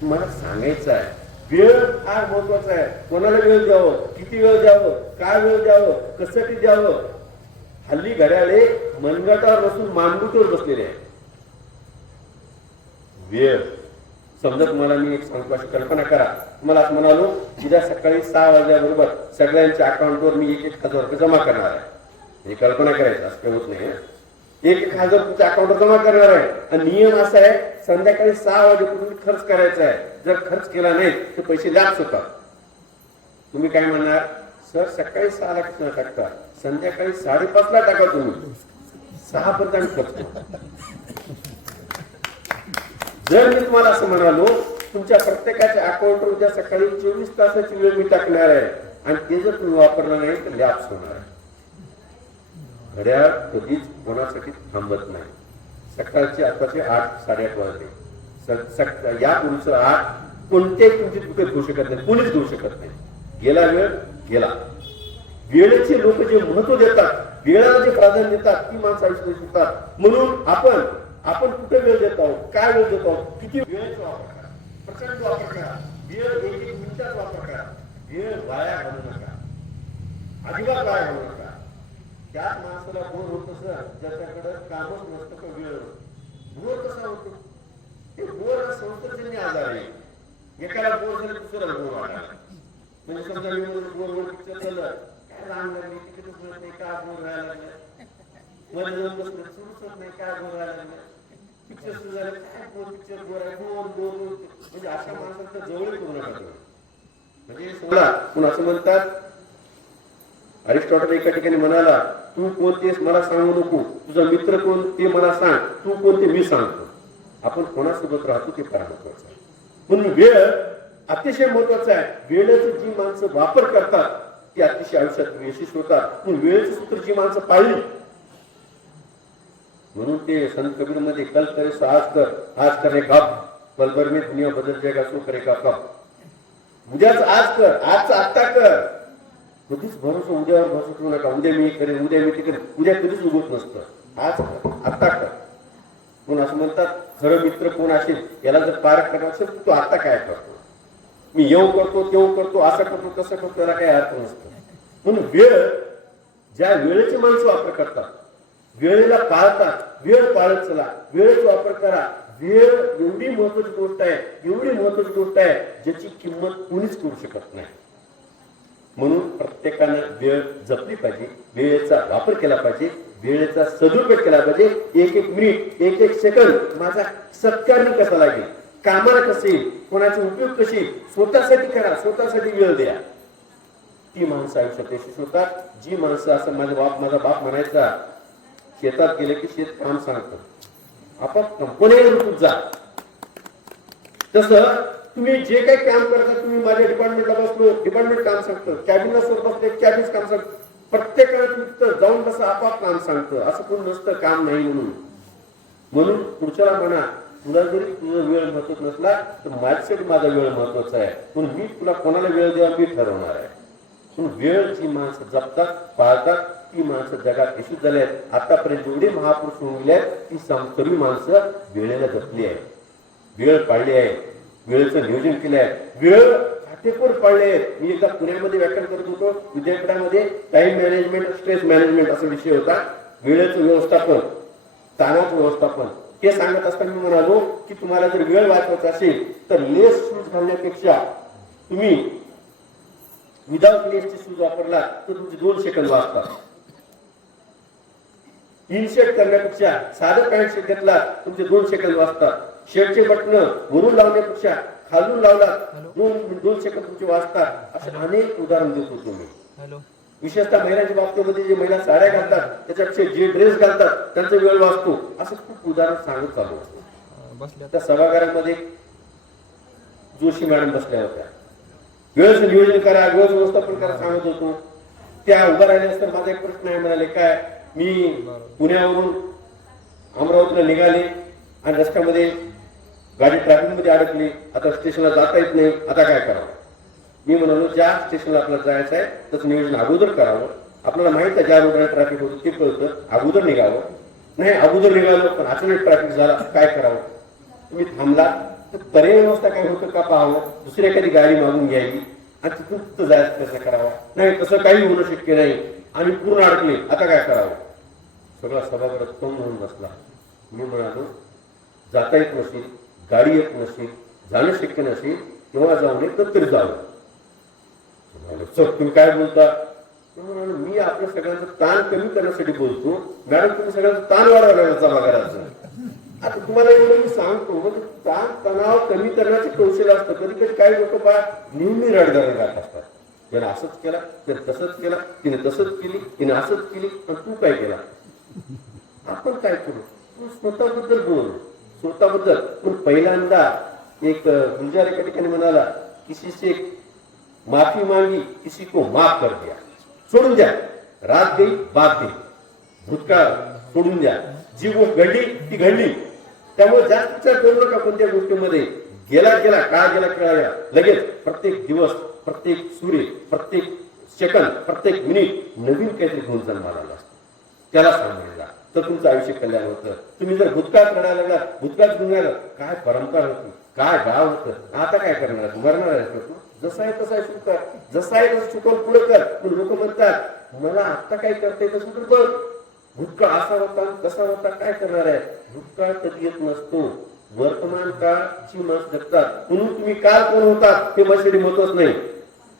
मला सांगायचं आहे वेळ फार महत्वाचा आहे. कोणाला वेळ द्यावं, किती वेळ द्यावं, काय वेळ द्यावं, कशासाठी द्यावं. हल्ली घड्याळे मनगटावर बसून मानगुटीवर बसलेले आहे. वेळ समजा तुम्हाला मी एक सांगतो, अशी कल्पना करा, तुम्हाला असं म्हणालो उद्या सकाळी 6 वाजल्याबरोबर सगळ्यांच्या अकाउंटवर मी 1,000 रुपये जमा करणार आहे. हे कल्पना करायचं, असं होत नाही. 1,000 तुमच्या अकाउंटवर जमा करणार आहे आणि नियम असा आहे संध्याकाळी 6 वाजेपर्यंत खर्च करायचा आहे. जर खर्च केला नाही तर पैसे जास्त होतात. तुम्ही काय म्हणणार, सर सकाळी 6 ला किती टाकता, संध्याकाळी 5:30 ला टाका, तुम्ही 6 पर्यंत खर्च करा. जर मी तुम्हाला असं म्हणालो तुमच्या प्रत्येकाच्या अकाउंटवर उद्या सकाळी 24 तासाची वेळ मी टाकणार आहे आणि ते जर तुम्ही वापरलं नाही तर लॅप्स होणार आहे. घड्याळ कधीच कोणासाठी थांबत नाही. सकाळचे आताचे 8-8:30 वाजले, या पुढचं 8 कोणत्याही तुमची चुकी घेऊ शकत नाही, कोणीच घेऊ शकत नाही. गेला वेळ गेला. वेळेचे लोक जे महत्व देतात, वेळाला जे प्राधान्य देतात, ती माणसं आयुष्यात शिकतात. म्हणून आपण कुठे वेळ देत आहोत, काय वेळ देत आहोत, किती वेळेचा वापर करा, प्रचंड वापर करा. वेळ 1-1 मिनिटाचा वापर करा. वेळ वाया घालू नका, अजिबात वाया घालू नका. त्याच माणसाला बोर होत सर ज्याच्याकडे कामच नसतं का वेळ बोर कसा होतो. ते बोर संस्थेजन्य आजार आहे. एकाला बोर झालं दुसऱ्याला बोर वाटला. म्हणजे समजा मी बोर पिक्चर झालं, काय रांग लागली, तिकीटच मिळत नाही, काय बोर व्हायला लागलं, मध्ये जाऊन बसलं सुरूच होत नाही, काय बोर व्हायला लागलं, पिक्चर सुरू झालं, काय बोर पिक्चर बोर आहे, बोर. म्हणजे अशा माणसांचा जवळ करू नका. म्हणजे सोडा. पण असं म्हणतात, अरिस्टॉटल एका ठिकाणी म्हणाला, तू कोण तेच मला सांगू नको, तुझा मित्र कोण ते मला सांग, तू कोण ते मी सांगतो. आपण कोणासोबत राहतो ते फार महत्वाचं आहे. म्हणून वेळ अतिशय महत्वाचा आहे. वेळेचं जी माणसं वापर करतात ती अतिशय आयुष्यात यशस्वी होतात. म्हणून वेळेचं सूत्र जी माणसं पाळली, म्हणून ते संत कबीर मध्ये कल करे सो आज करे कब, पल भर में दुनिया बदल जाएगा सो करेगा कब. उद्याच आज कर, आजचं आत्ता कर. कधीच भरोसा उद्यावर भरोसा ठेवू नका. उद्या मी करेन, उद्या मी ते करेन, उद्या कधीच उगवत नसतं. आज कर, आत्ता कर. म्हणून असं म्हणतात, खरं मित्र कोण असेल याला जर पारख करणार असेल तर तो आता काय करतो, मी येऊ करतो, तेव करतो, असं करतो, तसं करतो, त्याला काही अर्थ नसतो. म्हणून वेळ, ज्या वेळेचे माणसं वापर करतात, वेळेला पाळतात, वेळ पाळत चला, वेळेचा वापर करा. वेळ एवढी महत्वाची गोष्ट आहे, एवढी महत्वाची गोष्ट आहे ज्याची किंमत कोणीच करू शकत नाही. म्हणून प्रत्येकानं वेळ जपली पाहिजे, वेळेचा वापर केला पाहिजे, वेळेचा सदुपयोग केला पाहिजे. 1-1 मिनिट, 1-1 सेकंद माझा सत्कारणी कसा लागेल, कामाला कसे, कोणाचा उपयोग कशी, स्वतःसाठी करा, स्वतःसाठी वेळ द्या. ती माणसं आयुष्यात यशस्वी होतात. जी माणसं, असं माझा बाप म्हणायचा, शेतात गेले की शेत काम सांगतं, आपण कंपनीला ऋतूत जा. तसं तुम्ही जे काही काम करता, तुम्ही माझ्या डिपार्टमेंटला बसलो, डिपार्टमेंट काम सांगतं, कॅबिनला सोबत बसले, कॅबिन काम सांगतं, प्रत्येकाला तिथं जाऊन बसा, आपाप काम सांगतं. असं कोण नसतं काम नाही म्हणून पुढच्याला म्हणा, तुला जरी तुझा वेळ महत्वाचा नसला तर माझ्यासाठी माझा वेळ महत्वाचा आहे. म्हणून मी तुला कोणाला वेळ द्यावा मी ठरवणार आहे. म्हणून वेळ जी माणसं जपतात, पाळतात, ती माणसं जगात यशस्वी झाली आहेत. आतापर्यंत जेवढे महापुरुष होऊन गेले आहेत ती सर्व माणसं वेळेला जपली आहे, वेळ पाळली आहे, वेळेचं नियोजन केलं आहे, वेळ काटेकोर पाळले आहेत. मी एकदा पुण्यामध्ये व्याख्यान करत होतो, विद्यापीठामध्ये टाइम मॅनेजमेंट, स्ट्रेस मॅनेजमेंट असा विषय होता. वेळेचं व्यवस्थापन, ताणाचं व्यवस्थापन. हे सांगत असताना मी म्हणालो की तुम्हाला जर वेळ वाचवायचा असेल तर लेस शूज घालण्यापेक्षा तुम्ही विदाउट लेसचे शूज वापरला तर तुमचे 2 सेकंद वाचतात. इनशर्ट करण्यापेक्षा साधं पॅन्ट शर्ट घेतला तुमचे 2 सेकंद वाचतात. शर्टचे बटन वरून लावण्यापेक्षा खालून लावला 2 सेकंद तुमचे वाचतात. असे अनेक उदाहरण देतो तुम्ही. विशेषतः महिलांच्या बाबतीमध्ये जे महिला साड्या घालतात त्याच्यापेक्षा जे ड्रेस घालतात त्यांचा वेळ वाचतो, असं खूप उदाहरण सांगत चालू असतो. त्या सभागृहामध्ये जोशी मॅडम बसल्या होत्या. वेळेचं नियोजन करा, वेळेचं व्यवस्थापन करा सांगत होतो. त्या उभा राहिल्या असता माझा एक प्रश्न आहे, म्हणाले काय मी पुण्यावरून अमरावतीला निघाले आणि रस्त्यामध्ये गाडी ट्रॅफिकमध्ये अडकली, आता स्टेशनला जाता येत नाही, आता काय करावं. मी म्हणालो ज्या स्टेशनला आपल्याला जायचं आहे त्याचं नियोजन अगोदर करावं. आपल्याला माहित आहे ज्या रोडला ट्रॅफिक होतं ते कळतं, अगोदर निघावं. नाही अगोदर निघालो पण अचानक ट्रॅफिक झाला, काय करावं. तुम्ही थांबला तर पर्याय व्यवस्था काय होतं का पाहावं, दुसरी एखादी गाडी मागून घ्यावी आणि तिथून तिथं जायचं कसं करावं. नाही तसं काही होणं शक्य नाही आणि पूर्ण अडकले, आता काय करावं. सगळा सभागृह तंग होऊन बसला. मी म्हणालो जाता येत नसेल, गाडी येत नसेल, जाणं शक्य नसेल तेव्हा जाऊ नये तर तरी जावं. सर तुम्ही काय बोलता. मी आपल्या सगळ्यांचा ताण कमी करण्यासाठी बोलतो. मॅडम तुम्ही सगळ्यांचा ताण वाढवला सभागृहाचं. आता तुम्हाला एवढं मी सांगतो म्हणजे ताण तणाव कमी करण्याचे कौशल्य असतं. कधी कधी काही लोक बा नेहमी रडगाणं गात असतात. त्याने असंच केला, त्याने तसंच केला, तिने तसंच केली, तिने असंच केली, पण तू काय केला. आपण काय करू, तू स्वतःबद्दल बोल, स्वतःबद्दल. पण पहिल्यांदा एक गुलजार एका ठिकाणी म्हणाला, किसी से माफी मांगी किसी को माफ कर दिया. सोडून द्या, रात गई बात गई, भूतकाळ सोडून द्या. जी गोष्ट घडली ती घडली. त्यामुळे जास्त विचार करू नका कोणत्या गोष्टीमध्ये. गेला गेला काळ गेला कळाला, लगेच प्रत्येक दिवस, प्रत्येक सूर्य, प्रत्येक सेकंद, प्रत्येक मिनिट नवीन काहीतरी घेऊन जन्माला असतो. त्याला सांभाळला तर तुमचं आयुष्य कल्याण होतं. तुम्ही जर भूतकाळ करायला लागला, भूतकाळ घेऊन गेला, काय परंपरा होती, काय गाव होतं, आता काय करणार, मरणार आहे तू. जसं आहे तसं आहे सुरू कर, जसं आहे तसं चुकवून पुढे कर. पण लोक म्हणतात मला आता काय करता येतं सुरू बघ. भूतकाळ असा होता कसा होता, काय करणार आहे. भूतकाळ कधी येत नसतो, वर्तमान काळची माणसं जगतात. म्हणून तुम्ही काल कोण होतात हे माझ्यासाठी महत्वच नाही.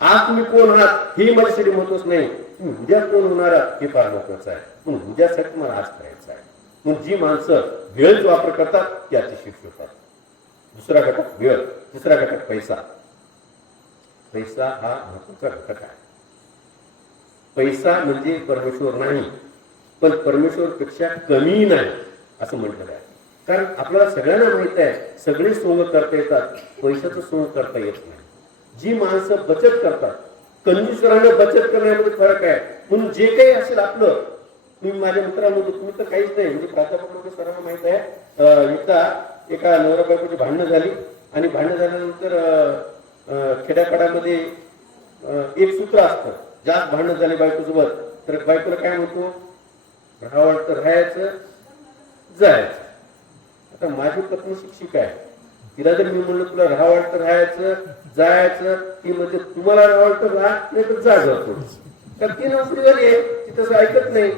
आज तुम्ही कोण आहात हे माझ्यासाठी महत्वच नाही. तुम्ही उद्या कोण होणार हे फार महत्वाचं आहे. पण उद्यासाठी मला आज करायचं आहे. म्हणून जी माणसं वेळेचा वापर करतात ती अतिशय होतात. दुसरा घटक वेळ, तिसरा घटक पैसा. पैसा हा महत्वाचा घटक आहे. पैसा म्हणजे परमेश्वर नाही, पण परमेश्वर पेक्षा कमी नाही असं म्हटलेलं आहे. कारण आपल्याला सगळ्यांना माहित आहे सगळे सोंग करता येतात, पैशाचं सोंग करता येत नाही. जी माणसं बचत करतात, कंजूसपणाने बचत करण्यामध्ये फरक आहे. म्हणून जे काही असेल आपलं, मी माझ्या मित्रांमध्ये तुम्ही तर काहीच नाही म्हणजे प्राध्यापक सर्वांना माहित आहे. एकदा एका नवरा बायकोची भांडणं झाली आणि भांडणं झाल्यानंतर खेड्यापाड्यामध्ये एक सूत्र असतं, जास्त भांडणं झाले बायकोसोबत तर बायकोला काय म्हणतो, राहावं तर राहायचं, जायचं. आता माझी पत्नी शिक्षिका आहे, तिला जर मी म्हणलं तुला राहावं तर राहायचं, जायचं, ती म्हणजे तुम्हाला राहावं तर राहा नाही तर जा जातो. तर ती नोकरीवर आहे, ती तसं ऐकत नाही.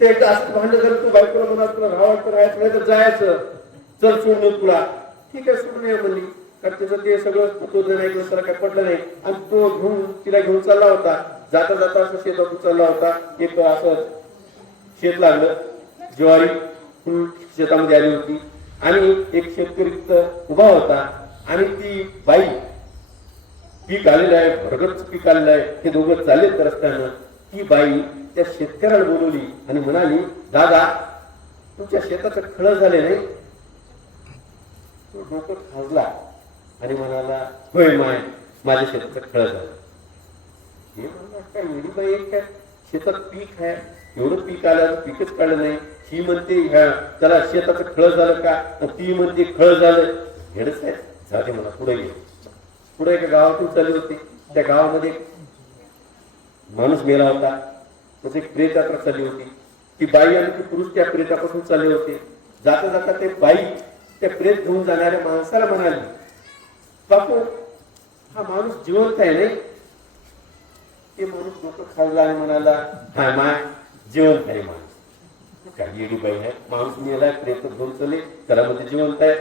ते एकदा असं भांडण झालं, तू बायकोला म्हणा तुला राहावं तर राहायचं नाही तर जायचं, चल सोडून तुला. ठीक आहे सोडून या म्हणली. कारण त्याचं ते सगळं होतं नाही, त्याला काय पडलं नाही आणि तो घेऊन तिला घेऊन चालला होता. जाता जाता असं शेतातून चालला होता, एक असं शेत लागलं, ज्वारी शेतामध्ये आली होती आणि एक शेतकरी उभा होता आणि ती बाई पीक आलेलं आहे, भरगच पीक आलेलं आहे, हे दोघं चालले तर रस्त्यानं. ती बाई त्या शेतकऱ्याला बोलवली आणि म्हणाली, दादा तुमच्या शेताचं खळ झाले नाही. तो डोकं खाजला आणि म्हणाला, होय माय माझ्या शेताचं खळ झालं. हे म्हणलं काय एवढी बाई एक काय, शेतात पीक आहे, एवढं पीक आलं पीकच काढलं नाही. ही म्हणते त्याला शेताचं खळ झालं का, ती म्हणते खळ झालं. हेडच आहे, जाते मला पुढे गेले. पुढे एका गावातून चालली होती, त्या गावामध्ये माणूस मेला होता, त्याची एक प्रेत यात्रा चालली होती. ती बाई आणि ती पुरुष त्या प्रेतापासून चालले होते. जाता जाता ते बाई त्या प्रेत घेऊन जाणाऱ्या माणसाला म्हणाली, बापू हा माणूस जिवंत आहे नाही. ते माणूस डोकं खाल्ला आणि म्हणाला, हा माय जिवंत आहे माणूस. काही येडी बाई आहे, माणूस मेलाय, प्रेत घेऊन चालले, त्याला मध्ये जिवंत आहे.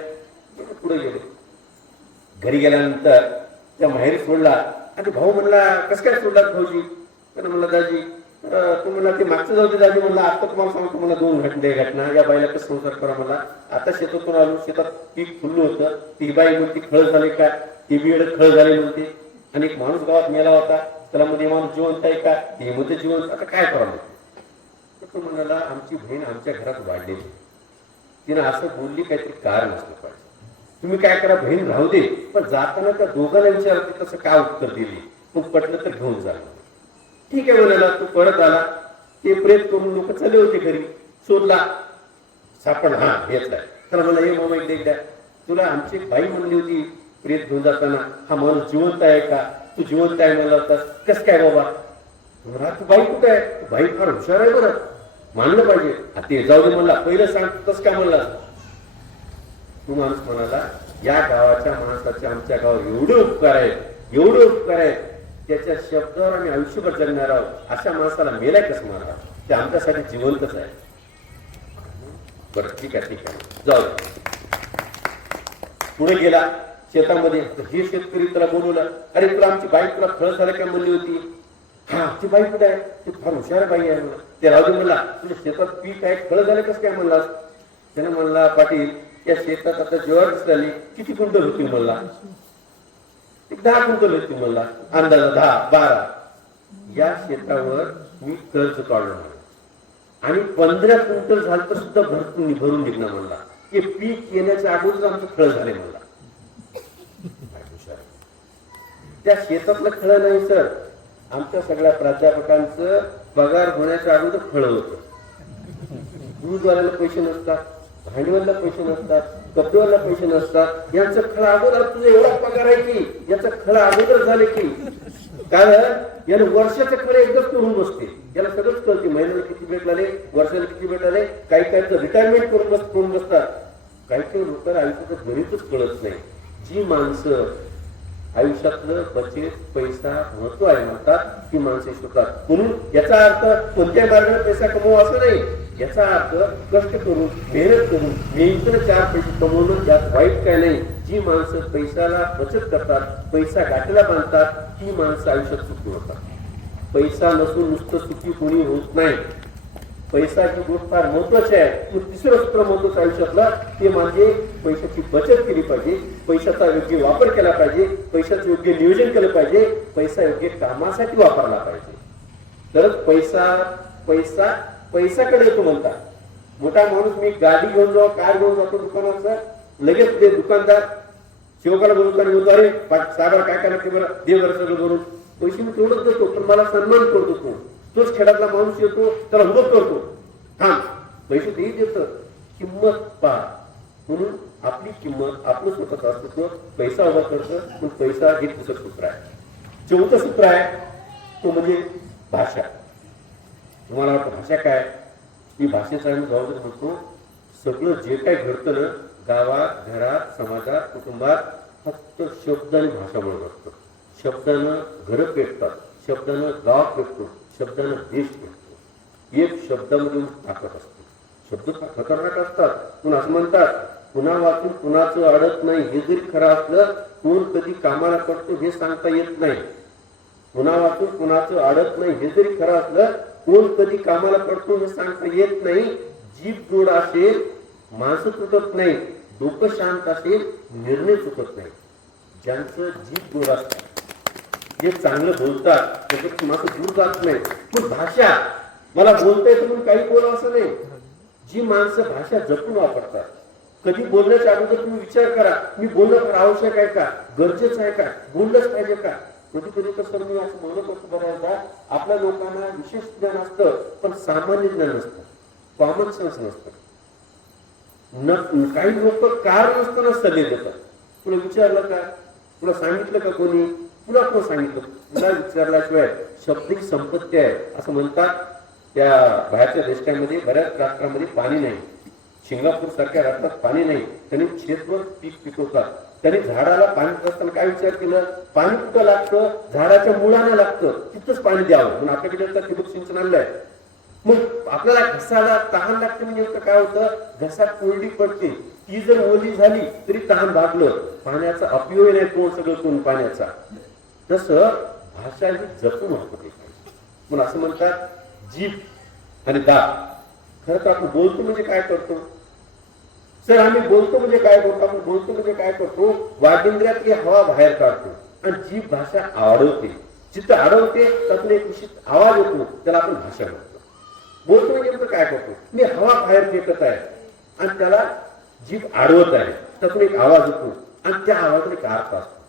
पुढे गेले. घरी गेल्यानंतर त्या माहेरी सोडला आणि भाऊ म्हणला, कसं काय सोडला भाऊजी. त्यानं म्हणला, दाजी तू म्हणला ते मागचं जाऊ दे दाजी. म्हणला आता तुम्हाला सांगतो, मला 2 घटना, या बाईला कसं संसार करा. मला आता शेतातून आलो, शेतात पीक फुललं होतं. ती बाई म्हणते खळ झाले का, ती बिड खळ झाले म्हणते. आणि एक माणूस गावात मेला होता, त्याला मध्ये माणूस जिवंत आहे का, ते मध्ये जिवंत, आता काय करावं. तर तो म्हणाला आमची बहीण आमच्या घरात वाढलेली, तिनं असं बोलली काहीतरी कारण असलं पाहिजे. तुम्ही काय करा, बहीण राहू दे, पण जाताना त्या दोघांना विचारते तसं काय उत्तर दिली, मग पटलं तर घेऊन जा. ठीक आहे म्हणाला. तू परत आला, ते प्रेत करून लोक चालले होते घरी, शोधला, सापड, हा हेच आहे. त्याला मला हे मामा एकदा, तुला आमची बाई म्हणली होती प्रेत घेऊन जाताना हा माणूस जिवंत आहे का, तू जिवंत आहे म्हणला होतास, कस काय बाबा. तू बाई कुठे आहे, तू बाई फार हुशार आहे बरं, मानलं पाहिजे. ते जाऊ दे म्हणला, पहिलं सांग तस काय म्हणला. तू माणूस म्हणाला या गावाच्या माणसाचे आमच्या गावावर एवढे उपकार आहेत, एवढे उपकार आहेत, त्याच्या शब्दावर आम्ही आयुष्यभर जगणार आहोत, अशा माणसाला मेलाय कसं मारा, ते आमच्यासाठी जिवंतच आहे. बरं ठीक आहे, ठीक आहे, जाऊ. पुढे गेला शेतामध्ये, हे शेतकरी त्याला बोलवला, अरे तुला आमची बाई तुला फळ झालं काय म्हणली होती. हा ती बाई कुठे आहे, ती फार हुशार बाई आहे म्हणला. ते राहू दे म्हणला, तुझ्या शेतात पीक आहे, फळ झालं कसं काय म्हणलास. त्याने म्हणला पाटील त्या शेतात आता ज्वार झाली, किती क्विंटल होती म्हणला. 10 क्विंटल होती म्हणला, अंदाजा 10-12. या शेतावर मी कर्ज काढलो आणि 15 क्विंटल झालं तर सुद्धा भरून निघणार म्हणला. हे पीक येण्याच्या अगोदर आमचं फळ झाले म्हणला. त्या शेतातलं फळ नाही सर, आमच्या सगळ्या प्राध्यापकांचं पगार होण्याच्या अगोदर फळ होतं. दूधवाल्याला पैसे नसतात, भांडवलला पैसे नसतात, कपडेवाला पैसे नसतात, यांचं खळ अगोदर, तुझा एवढा पगार आहे की याचं खळ अगोदर झाले की. कारण याला वर्षाचं खळ एकच करून बसते, याला सगळंच कळते, महिन्याला किती भेटलाले, वर्षाला किती भेटलाले. काही काही रिटायरमेंट करून बसतात. काही काही लोकांना आयुष्याचं गणितच कळत नाही. जी माणसं आयुष्यातलं बचत पैसा महत्व आहे म्हणतात, ती माणसे शिकतात. म्हणून याचा अर्थ कोणत्या मार्गाने पैसा कमवा असं नाही, याचा अर्थ कष्ट करून, मेहनत करून, नेमकं 4 पैसे कमवणं, यात वाईट काय नाही. जी माणसं पैशाला बचत करतात, पैसा गाठीला बांधतात, ती माणसं आयुष्यात सुखी होतात. पैसा नसून नुसतं सुखी कोणी होत नाही. पैसा ही गोष्ट फार महत्वाची आहे. तिसरं सूत्र महत्वाचं आयुष्यातलं ते म्हणजे पैशाची बचत केली पाहिजे, पैशाचा योग्य वापर केला पाहिजे, पैशाचं योग्य नियोजन केलं पाहिजे, पैसा योग्य कामासाठी वापरला पाहिजे. तरच पैसा पैसा पैशाकडे येतो म्हणतात. मोठा माणूस मी गाडी घेऊन जाऊ, कार घेऊन जातो दुकानाचा, लगेच ते दुकानदार शेवकाला बोलतो, अरे साहेबाला काय करायला ते बरं दे बरं सगळं भरून. पैसे मी तेवढंच देतो, पण मला सन्मान करतो तो. तोच खेळातला माणूस येतो, त्याला उभं करतो, हा पैसे तेही देत, किंमत पहा. म्हणून आपली किंमत, आपलं स्वतःच अस्तित्व पैसा उभा करतं. पण पैसा हे तिसरं सूत्र आहे. 4थं सूत्र आहे तो म्हणजे भाषा. तुम्हाला वाटतं भाषा काय, मी भाषेचा आम्ही जबाबदारी म्हणतो. सगळं जे काही घडतं ना गावात, घरात, समाजात, कुटुंबात, फक्त शब्द आणि भाषामुळे घडतं. शब्दानं घरं पेटतात, शब्दानं गाव पेटतो, शब्दानं देश पेटतो. एक शब्दामध्ये ताकद असते. शब्द खतरनाक असतात. पण असं म्हणतात, पुन्हा वाचून कुणाचं अडत नाही हे जरी खरं असलं, कोण कधी कामाला पडतो हे सांगता येत नाही. पुन्हा वाचून कुणाचं अडत नाही हे जरी खरं असलं, कोण कधी कामाला पडतो हे सांगता येत नाही. जीभ गोड असेल माणसं तुटत नाही, डोकं शांत असेल निर्णय चुकत नाही. ज्यांचं जीभ गोड असतं, जे चांगलं बोलतात, त्याच्यात माणसं दूर जात नाही. पण भाषा मला बोलता येतं म्हणून काही बोलावं असं नाही. जी माणसं भाषा जपून वापरतात, कधी बोलण्याच्या अगोदर तुम्ही विचार करा, मी बोलणं फार आवश्यक आहे का, गरजेचं आहे का, बोललंच पाहिजे का. कधी कधी तर मी असं म्हणत असतो बऱ्याचदा, आपल्या लोकांना विशेष ज्ञान असतं पण सामान्य ज्ञान नसतं, कॉमन सेन्स नसतं. काही लोक कारण नसताना सल्ले देतात. तुला विचारलं का, तुला सांगितलं का कोणी, तुला कोण सांगितलं, तुला विचारल्याशिवाय शब्दिक संपत्ती आहे असं म्हणतात. त्या बाहेरच्या देशांमध्ये बऱ्याच राष्ट्रांमध्ये पाणी नाही, सिंगापूर सारख्या राष्ट्रात पाणी नाही, त्यांनी क्षेत्रभर पीक पिकवतात. त्यांनी झाडाला पाणी देत असताना काय विचार केलं, पाणी कुठं लागतं, झाडाच्या मुळांना लागतं, तिथंच पाणी द्यावं. म्हणून आपल्याकडे ठिबक सिंचन आणलंय. मग आपल्याला घसाला तहान लागते म्हणजे काय होतं, घसा कोरडी पडते, ती जर ओली झाली तरी तहान भागलं. पाण्याचा अपयोग नाही कोण सगळं कोण पाण्याचा. तसं भाषा ही जपून वापरली पाहिजे. म्हणून असं म्हणतात जीभ आणि दात. खरं तर आपण बोलतो म्हणजे काय करतो सर, आम्ही बोलतो म्हणजे काय करतो, आपण बोलतो म्हणजे काय करतो, वागिंद्र्यातली हवा बाहेर काढतो आणि जीभ भाषा आवडवते. चित्त अडवते, त्यातून एक विशिष्ट आवाज येतो, त्याला आपण भाषा म्हणतो. बोलतो म्हणजे नेमकं काय करतो, मी हवा बाहेर फेकत आहे आणि त्याला जीभ अडवत आहे, त्यातून एक आवाज येतो आणि त्या आवाजाने एक अर्थ असतो,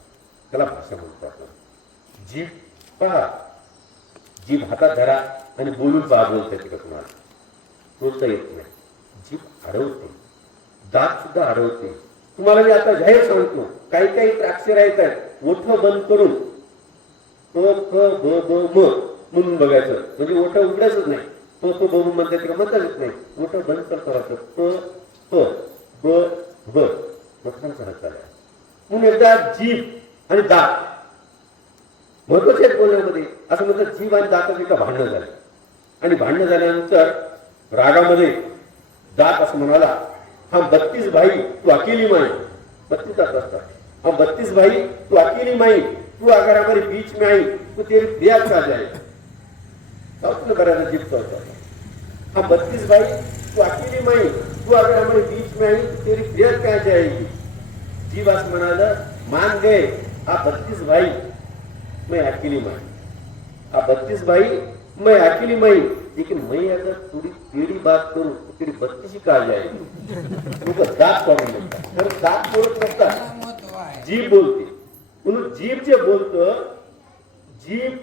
त्याला भाषा म्हणतो आपण. जीभ पहा, जीभ हातात धरा आणि बोलून पहा, बोलता येते का तुम्हाला? बोलता येत नाही. जीभ अडवते, दात सुद्धा अडवते. तुम्हाला मी आता जाहीर सांगतो, काही काही अक्षर येत आहेत, मोठं बंद करून प फ ब ब म म्हणून बघायचं, म्हणजे मोठं उघडायचंच नाही. प फ ब म म्हणता येत म्हणता येत नाही, मोठं बंद करता राहतं. प फ ब ब मोठं करत चालय. म्हणून एकदा जीभ आणि दात महत्वाचे आहेत बोलण्यामध्ये. असं म्हणतात जीभ आणि दाताचं एकदा भांडणं झालं आणि भांडणं झाल्यानंतर रागामध्ये दात असं म्हणाला, हा 32 भाई तू अकेली माई. 32 दात असतात. हा 32 भाई तू अकेली माई, तू अगर हमारे बीच में आई तो तेरी प्रिया आ जाए. बऱ्याच जीभ होता. हा 32 भाई तू अकेली माई, तू अगर हमारे बीच में आई तो तेरी प्रिया क्या जाएगी. जीभ असं म्हणाल, मान गए हा 32 भाई मैं अकेली माई. हा 32 भाई मैं अकेली माई, लेकिन मैं अगर थोड़ी टेढ़ी बात करूं तो तेरी 32 का आ जाएगी. लोक दात काढून म्हणतात, तर दात बोलत नसतात, जीभ बोलते. म्हणून जीभ जे बोलतं, जीभ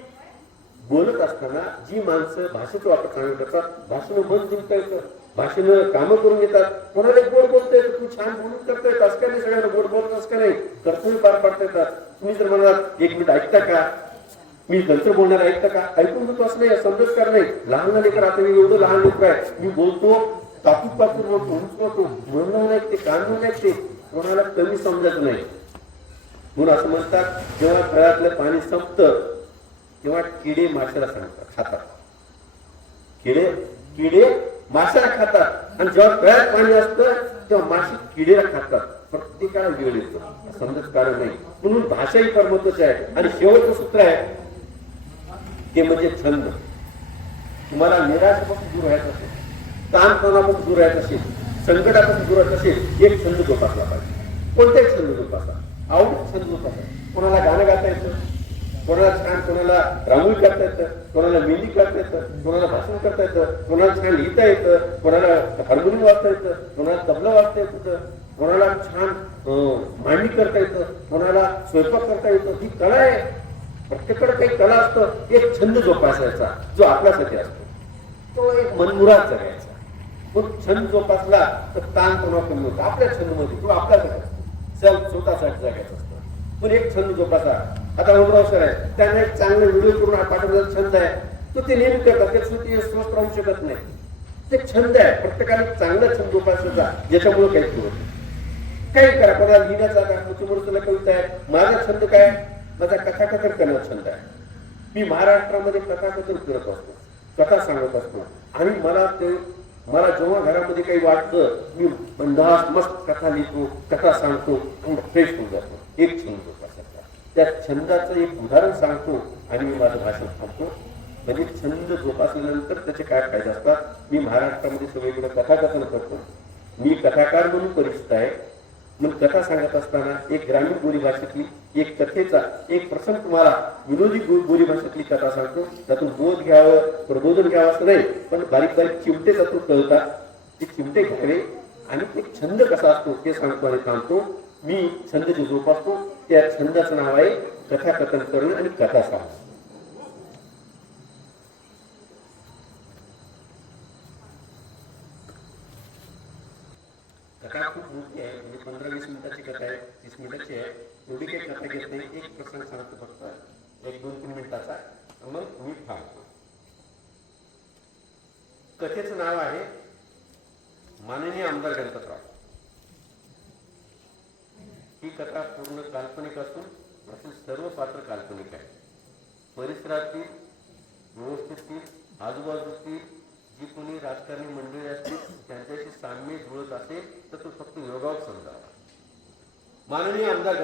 बोलत असताना जी माणसं भाषेचा वापर चांगला करतात, भाषेनं मन जिंकता येतं, भाषेनं कामं करून घेतात. कोणाला गोड बोलता येतं, तू छान बोलून करता येतं, असं काय नाही, सगळ्यांना गोड बोलत असं काय नाही, कर्तव्य पार पाडता येतात. तुम्ही जर म्हणालात 1 मिनिट ऐकता का, मी नंतर बोलणार ऐकता का, ऐकून घेतो असं नाही, समजच कर नाही. लहान लेकर, आता मी एवढं लहान लेकर आहे, मी बोलतो कापूर कापूर बोलतो, म्हणून ऐकते, कानून ऐकते, कोणाला कमी समजत नाही. म्हणून असं म्हणतात, जेव्हा तळ्यातलं पाणी संपतं तेव्हा किडे माशाला सांगतात खातात. किडे माशाला खातात आणि जेव्हा तळ्यात पाणी असतं तेव्हा मासे किडेला खातात. प्रत्येकाला वेळ येतो, समजत कारण नाही. म्हणून भाषा ही फार महत्वाची आहे. आणि शेवटचं सूत्र आहे ते म्हणजे छंद. तुम्हाला निराशेपासून दूर राहायचं असेल, ताणतणावापासून दूर राहायचं असेल, संकटापासून दूर राहायचं असेल, एक छंद जोपासला पाहिजे. कोणताही छंद जोपासा, आवडीचा छंद जोपासा. कोणाला गाणं गाता येतं, कोणाला छान, कोणाला रांगोळी करता येतं, कोणाला मेहंदी करता येतं, कोणाला भाषण करता येतं, कोणाला छान लिहिता येतं, कोणाला हार्मोनियम वाजता येतं, कोणाला तबला वाजता येतं, कोणाला छान मांडणी करता येतं, कोणाला स्वयंपाक करता येतं. ही कला आहे. प्रत्येकाकडे काही कला असतं. एक छंद जोपासायचा जो आपल्यासाठी असतो, तो एक मनमुराद जगायचा. पण छंद जोपासला तर ताण तणाव कमी होतो. आपल्या छंदमध्ये किंवा आपल्यासाठी असतो, स्वतःसाठी जगायचं असतं. पण एक छंद जोपासा. आता उमराव सर आहे, त्यांना एक चांगला व्हिडिओ करून पाठवण्याचा छंद आहे, तो ते नेहमी करतात. त्याच्यासाठी स्वस्थ राहू शकत नाही. ते छंद आहे. प्रत्येकाने चांगला छंद जोपासायचा, ज्याच्यामुळे काही होत नाही. काही करा, कोणाला लिहिण्याचा तुला कविता आहे. माझा छंद काय, माझा कथाकथन करण्याचा छंद आहे. मी महाराष्ट्रामध्ये कथाकथन करत असतो, कथा सांगत असतो. आणि मला जेव्हा घरामध्ये काही वाटतं, मी बिनधास्त मस्त कथा लिहितो, कथा सांगतो आणि फ्रेश होऊन जातो. एक छंद जोपासायचा. त्या छंदाचं एक उदाहरण सांगतो आणि मी माझं भाषण थांबतो. म्हणजे छंद जोपासल्यानंतर त्याचे काय फायदे असतात. मी महाराष्ट्रामध्ये सगळीकडे कथाकथन करतो. मी कथाकार म्हणून परिचित आहे. मग कथा सांगत असताना एक ग्रामीण बोलीभाषेतली एक कथेचा एक प्रसंग, तुम्हाला विनोदी बोलीभाषेतली कथा सांगतो. त्यातून बोध घ्यावं, प्रबोधन घ्यावं असं नाही, पण बारीक बारीक चिमटे त्यातून कळतात. ते चिमटे घ्यावे आणि एक छंद कसा असतो ते सांगतो आणि थांबतो. मी छंद जे जोपासतो त्या छंदाचं नाव आहे कथाकथन करणं आणि कथा सांगणं. कथा खूप मोठी आहे, म्हणजे 15-20 मिनिटाची कथा आहे, 30 मिनिटाची आहे. एवढी काही कथा घेत नाही. एक प्रसंग सांगतो फक्त, 1-2-3 मिनिटाचा, मग मी थांबतो. कथेचं नाव आहे माननीय आमदार गणपतराव. ही कथा पूर्ण काल्पनिक असून यातील सर्व पात्र काल्पनिक आहे. परिसरातील, व्यवस्थेतील, आजूबाजूतील जी कोणी राजकारणी मंडळी असतील त्यांच्याशी साम्य जुळत असेल तर तो फक्त योगावर समजावा. माननीय आमदार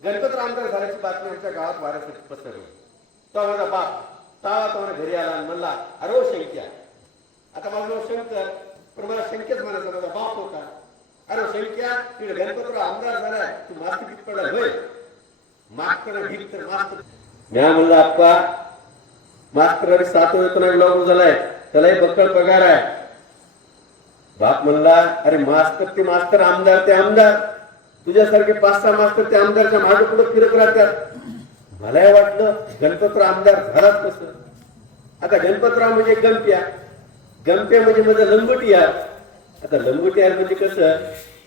गणपतराव आमदार झाल्याची बातमी आमच्या गावात वाऱ्यासाठी पसरली. तो माझा बाप तो घरी आला आणि म्हणला, अरे शंक्या. आता माझं नाव शंकर, पण मला शंकेच म्हणायचा, माझा बाप होता. अरे शंक्या, तिकडे गणपतराव आमदार झालाय, तू मास्ती किती पडला होय. मास्तर भीक तर मास्तर म्या म्हणलं आप्पा मास्तर 7 वेतन लागू झालाय, त्यालाही बक्कळ पगार आहे. बाप म्हणला अरे मास्तर ते मास्तर, आमदार ते आमदार, तुझ्यासारखे 5-6 मास्तर ते आमदारच्या मागे पुढे फिरत राहतात. मलाही वाटलं गणपतराव आमदार झालाच कसं. आता गणपतराव म्हणजे गणप्या, गणप्या म्हणजे माझा लंगोटिया. आता लंगोटिया म्हणजे कसं,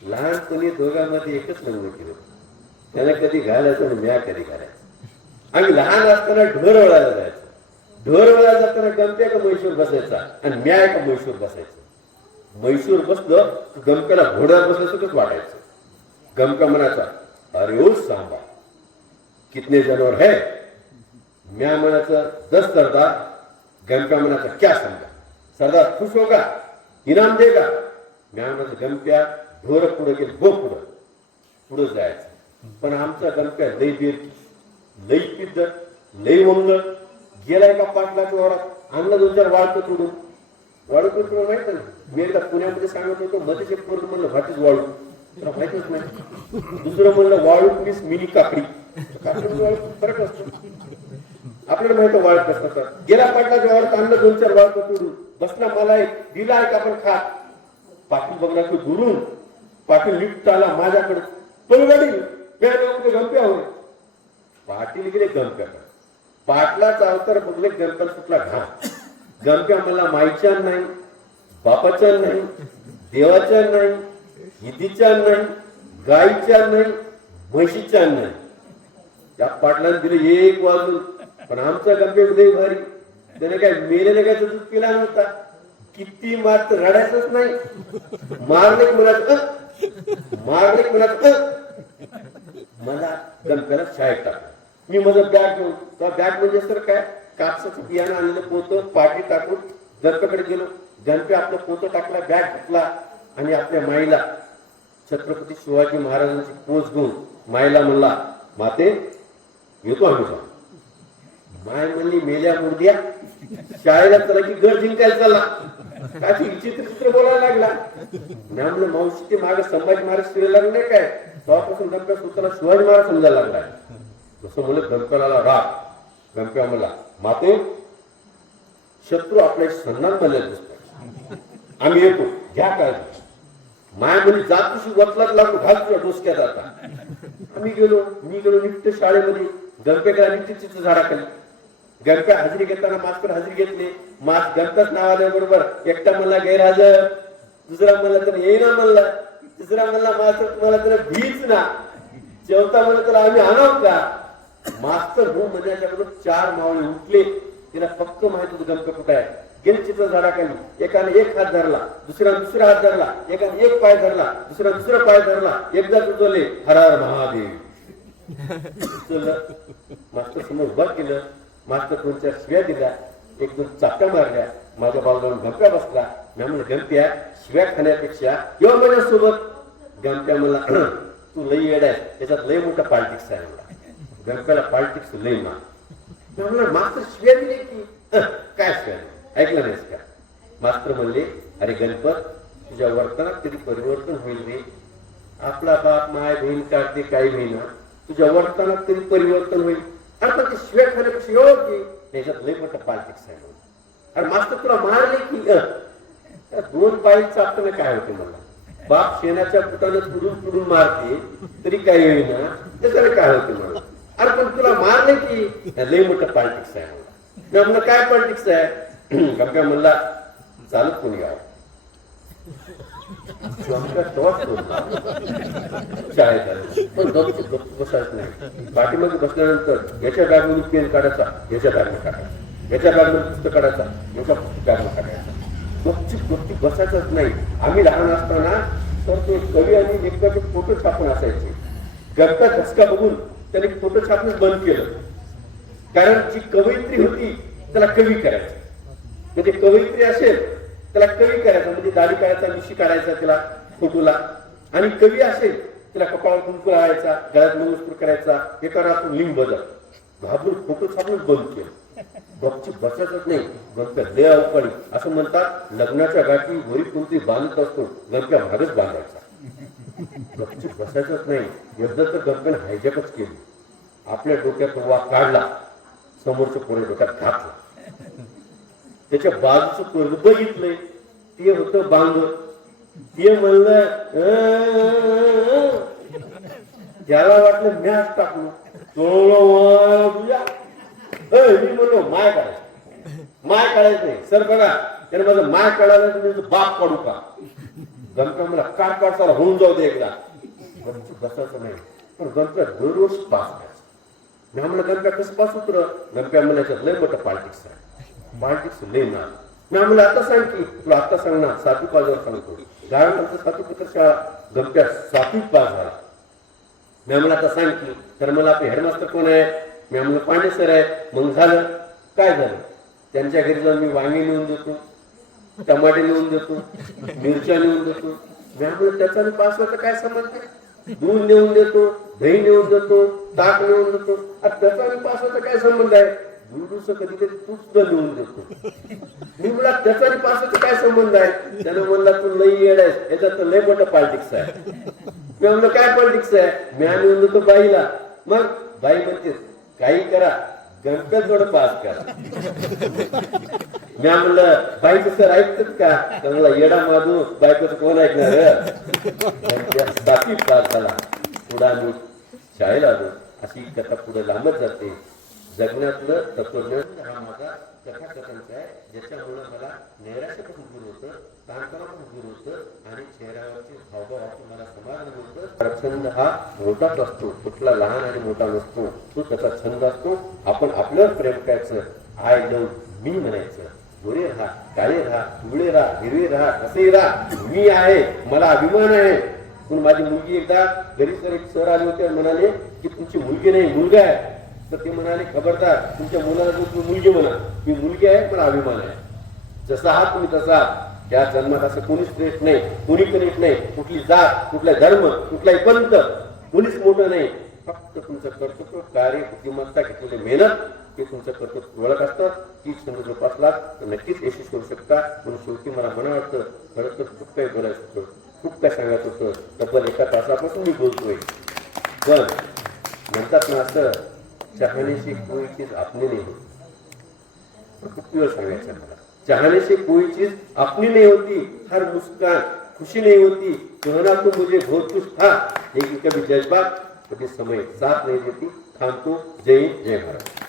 लहानपणी दोघांमध्ये एकच लंगोटी होती. त्याला कधी घालायचं आणि म्या कधी घालायचं. आम्ही लहान असताना ढोर वळायला जायचो. ढोर वळायला जाताना गणप्या का म्हैसूर बसायचा आणि म्या का म्हैसूर बसायचं. म्हैसूर बसलं गमक्याला घोड्यावर बसल्यासारखंच वाटायचं. गमका म्हणायचा अरे ओ सांबा कितने जानवर है. म्या म्हणायचं 10 सरदार. गमका म्हणायचा क्या समजा, सरदार खुश होगा, इनाम देगा. म्या म्हणायचं गमक्या ढोर पुढे गेले गो पुढं. पुढे जायचं. पण आमचा गमक्या लई बेरकी, लई पिद्दर, लई मंगळ. गेलाय का पाटलाच्या वरात, आणलं 2-4 वाळकं तोडून. वाळू तुला माहित ना, मी एकदा पुण्यामध्ये सांगत होतो मध्येच एक पोरग म्हणलं व्हॉट इज वाळू, तुला माहितच नाही. दुसरं म्हणलं वाळू मीन्स मिनी काकडी. काकडी वाळू फरक असतो. आपल्याला माहित वाळ कसं तर. गेला पाटलाच्या वरात, आणलं 2-4 वाळकं तोडून. बसला मला एक दिला आहे का आपण खा. पाटील बघला की दुरून. पाटील लिफ्ट आला माझ्याकडे, पलगाडी गणप्या होय. पाटील गेले गणप्याकडे. पाटलाचा अवतार बघले गणपत सुटला घाम. गणप्या मला माईच्या नाही, बापाच्या नाही, देवाच्या नाही, हिदीच्या नाही, गाईच्या नाही, म्हशीच्या नाही. त्या पाटलाने दिले 1 वाजून. पण आमचा गणप्या लय भारी. त्याने काय मेलेले काय दूध पिला नव्हता. किती मात्र रडायचंच नाही. मारले म्हणायचं, मारले म्हणायचं. मला गणप्याला शाळेत टाकलं. मी माझं बॅग घेऊन, बॅग म्हणजे सर काय कापसाचं बियाणं आणलेलं पोतं पाठी टाकून गणप्याकडे गेलो. गणप्या आपलं पोतं टाकला, बॅग घेतला आणि आपल्या माईला छत्रपती शिवाजी महाराजांची पोच घेऊन माईला म्हणला माते येतो आम्ही जाऊ. माय म्हणली मेल्या मुर्द्या, शाळेला चला की घर जिंकायला चालला. काय विचित्र बोलायला लागला. मी म्हणलं मावशी ते मागे संभाजी महाराज फिरायला लागले नाही काय, तेव्हापासून गणप्या स्वतःला शिवाजी महाराज समजायला लागलाय. तसं म्हणलं गणप्याला राग. गणप्या म्हणला माते शत्रू आपल्या सन्मान बनलेला दिसतो, आम्ही येतो, घ्या काळजी. माय म्हणजे जात तुझी वतलाच लागू घाल तुझ्या डोसक्यात. आता आम्ही गेलो, मी गेलो नित्य शाळेमध्ये. गणप्याकडे नित्य झाडाखाली. गणप्या हजेरी घेताना मास्तर हजेरी घेतली. गणप्याच नाव आल्याबरोबर एकटा म्हणला गैरहजर, दुसरा म्हणला तर येईना म्हणला, तिसरा म्हणला मास्तर तुम्हाला तर भीच ना, चौथा म्हणला तर आम्ही आणाव का. मास्तर हो म्हणण्याच्या बरोबर 4 मावळे उठले. तिला पक्क माहित होतं गणप्या कुठे आहे. गेली चित्र झाडाखाली. एकाने 1 हात धरला, दुसरा हात धरला, एकाने 1 पाय धरला, दुसरा पाय धरला. एकदा उचलले हर हर महादेव. मास्तर समोर उभा केलं. मास्तर 2-4 शिव्या दिल्या, 1-2 चाप्या मारल्या. माझ्या बाजूला गणप्या बसला. मी म्हणलं गणप्या शिव्या खाण्यापेक्षा किंवा माझ्यासोबत. गणप्या म्हणला तू लई येड आहे, त्याच्यात लई मोठा पॉलिटिक्स आहे. गणप्याला पॉलिटिक्स लई मा. म्हणलं मास्तर शिव्या दिले की काय शिव्या ऐकलं नाहीस का. मास्तर म्हणले अरे गणपत तुझ्या वर्तनात कधी परिवर्तन होईल रे. आपला बाप माय बहीण काढते काही महिना, तुझ्या वर्तनात कधी परिवर्तन होईल. अरे पण ते शिव्या खाण्यापेक्षा योग्य त्याच्यात लई मोठा पॉलिटिक्स आहे. अरे मास्तर तुला मारले की 2 पाय चापताना काय होते. मला बाप शेणाच्या पुटाने पुढून मारते तरी काही होईना, त्याच्याने काय होते मला. अरे पण तुला मारले की लई मोठं पॉलिटिक्स आहे. म्हणलं काय पॉलिटिक्स आहे. गणप्या म्हणला चालत कोणी गाव शाळेत पण गप्प बसायचं नाही. पाठीमागे बसल्यानंतर याच्या बॅगमधून पेन काढायचा, याच्या बॅगमध्ये काढायचा, याच्या बॅगमध्ये पुस्तक काढायचा, याच्या बॅगमध्ये काढायचा. गपची बसायचंच नाही. आम्ही लहान असताना तर ते कवी आणि लेखकाचे फोटो छापून असायचे. गणपा धसका बघून त्याने फोटो छापणच बंद केलं. कारण जी कवयित्री होती त्याला कवी करायचं. म्हणजे कवयित्री असेल त्याला कवी करायचा, म्हणजे दाढी काढायचा, मिशी काढायचा त्याला फोटोला. आणि कवी असेल त्याला कपाळावर कुंकू लावायचा, गळ्यात मंगळसूत्र करायचा, एका रातून लिंब बदल. घाबरून फोटो छापूनच बंद केलं. गपची बसायचंच नाही. गणप्या लय अवकाळी. असं म्हणतात लग्नाच्या गाठी वरी कोणती बांधत असतो, गणप्या मागच बांधायचा. गपची बसायचंच नाही. एकदा तर गणप्याने हायजॅकच केली. आपल्या डोक्यात वा काढला समोरचं पोरं डोक्यात घातलं. त्याच्या बाजूचं पोरग बघितलंय, ते होतं बांग. ते म्हणलं त्याला वाटलं मॅच टाकलो. मी म्हणलो माय काढायचं नाही सर. बघा त्याने माझं माय काढायला तुम्ही बाप काढू का? गणपती मला काट काढताना होऊन जाऊ दे एकदा. बसायचं नाही, पण गणपती दररोज पास करायचं. मी म्हणलं गणप्या कसं पास उतर? गणप्या मला याच्यात लय मोठं पॉलिटिक्स आहे, पॉलिटिक्स लय ना. मी म्हणलं आता सांग की. तुला आता सांगणार 7वी पासवर सांगतो. कारण आमचं 7वी पत्र शाळा. गणप्या 7वी पास झाला. मी म्हणलं आता सांग की. तर मला आपले हेडमास्टर कोण आहे? मी म्हणलं पांडे सर आहे. मग झालं काय झालं? त्यांच्या घरी जाऊन मी वांगी नेऊन देतो, टमाटे नेऊन देतो, मिरच्या नेऊन देतो. मी म्हणलं त्याचा पास व्हायचा काय संबंध आहे? दूध नेऊन देतो, दही नेऊन देतो, ताक नेऊन देतो. त्याचा पास व्हायचा काय संबंध आहे? दूध कधी कधी तूच सुद्धा नेऊन देतो. मी म्हणला त्याचा पास व्हायचा काय संबंध आहे? त्यानं म्हणला तू लई येड आहेस, याच्यात तर लय मोठं पॉलिटिक्स आहे. मी म्हणलं काय पॉलिटिक्स आहे? मी नेऊन देतो बाईला. मग बाई म्हणते काही करा, गणपत जोड पास करा. मी म्हणलं बाईचं सर ऐकतात का? तर मला येडा माधू बायकोचं कोण ऐकणार? 7वी पास झाला. पुढे आम्ही शाळेला आलो. अशी कथा पुढे लांबत जाते. जगण्यातलं तत्वज्ञान हा माझा कथाकथांचा आहे, ज्याच्यामुळे मला नैराश्य पण दूर होतं, ताणतणाव पण दूर होतं आणि चेहऱ्यावरची हावभावाची मला समाधान मिळतं. छंद हा मोठाच असतो, कुठला लहान आणि मोठा नसतो. तो त्याचा छंद असतो. आपण आपल्यावर प्रेम करायचं, आय लव्ह मी म्हणायचं. गोरे राहा, काळे राहा, पिवळे राहा, हिरवे राहा, कसे राहा, मी आहे, मला अभिमान आहे. पण माझी मुलगी एकदा घरी सर आले होते, म्हणाले की तुमची मुलगी नाही मुलगा आहे. तर ते म्हणाले खबरदार, तुमच्या मुलाला जो तुम्ही मुलगी म्हणा, मी मुलगी आहे, मला अभिमान आहे. जसा आहात तुम्ही तसा. त्या जन्मात असं कोणीच श्रेष्ठ नाही, कोणी कनिष्ठ नाही. कुठली जात, कुठला धर्म, कुठलाही पंथ, कोणीच मोठं नाही. फक्त तुमचं कर्तृत्व, कार्य, बुद्धिमत्ता, घेतलेली मेहनत हे तुमचं कर्तृत्व ओळख असतं. ती छंद जोपासला तर नक्कीच यशस्वी होऊ शकता. म्हणून शेवटी मला म्हणा वाटतं, खरं तर खूप काही बोलायचं होतं, खूप काय सांगायचं होतं. तब्बल 1 तासापासून मी बोलतोय. पण म्हणतात ना असं, चाहने से कोई चीज अपनी नहीं होती. खूप वेळ सांगायचं मला. चाहने से कोई चीज अपनी नहीं होती, हर मुस्कान खुशी नहीं होती. कहना तो मुझे बहुत कुछ था, लेकिन कभी जज्बात, कभी समय साथ नहीं देती. थांबतो. जय हिंद, जय भारत.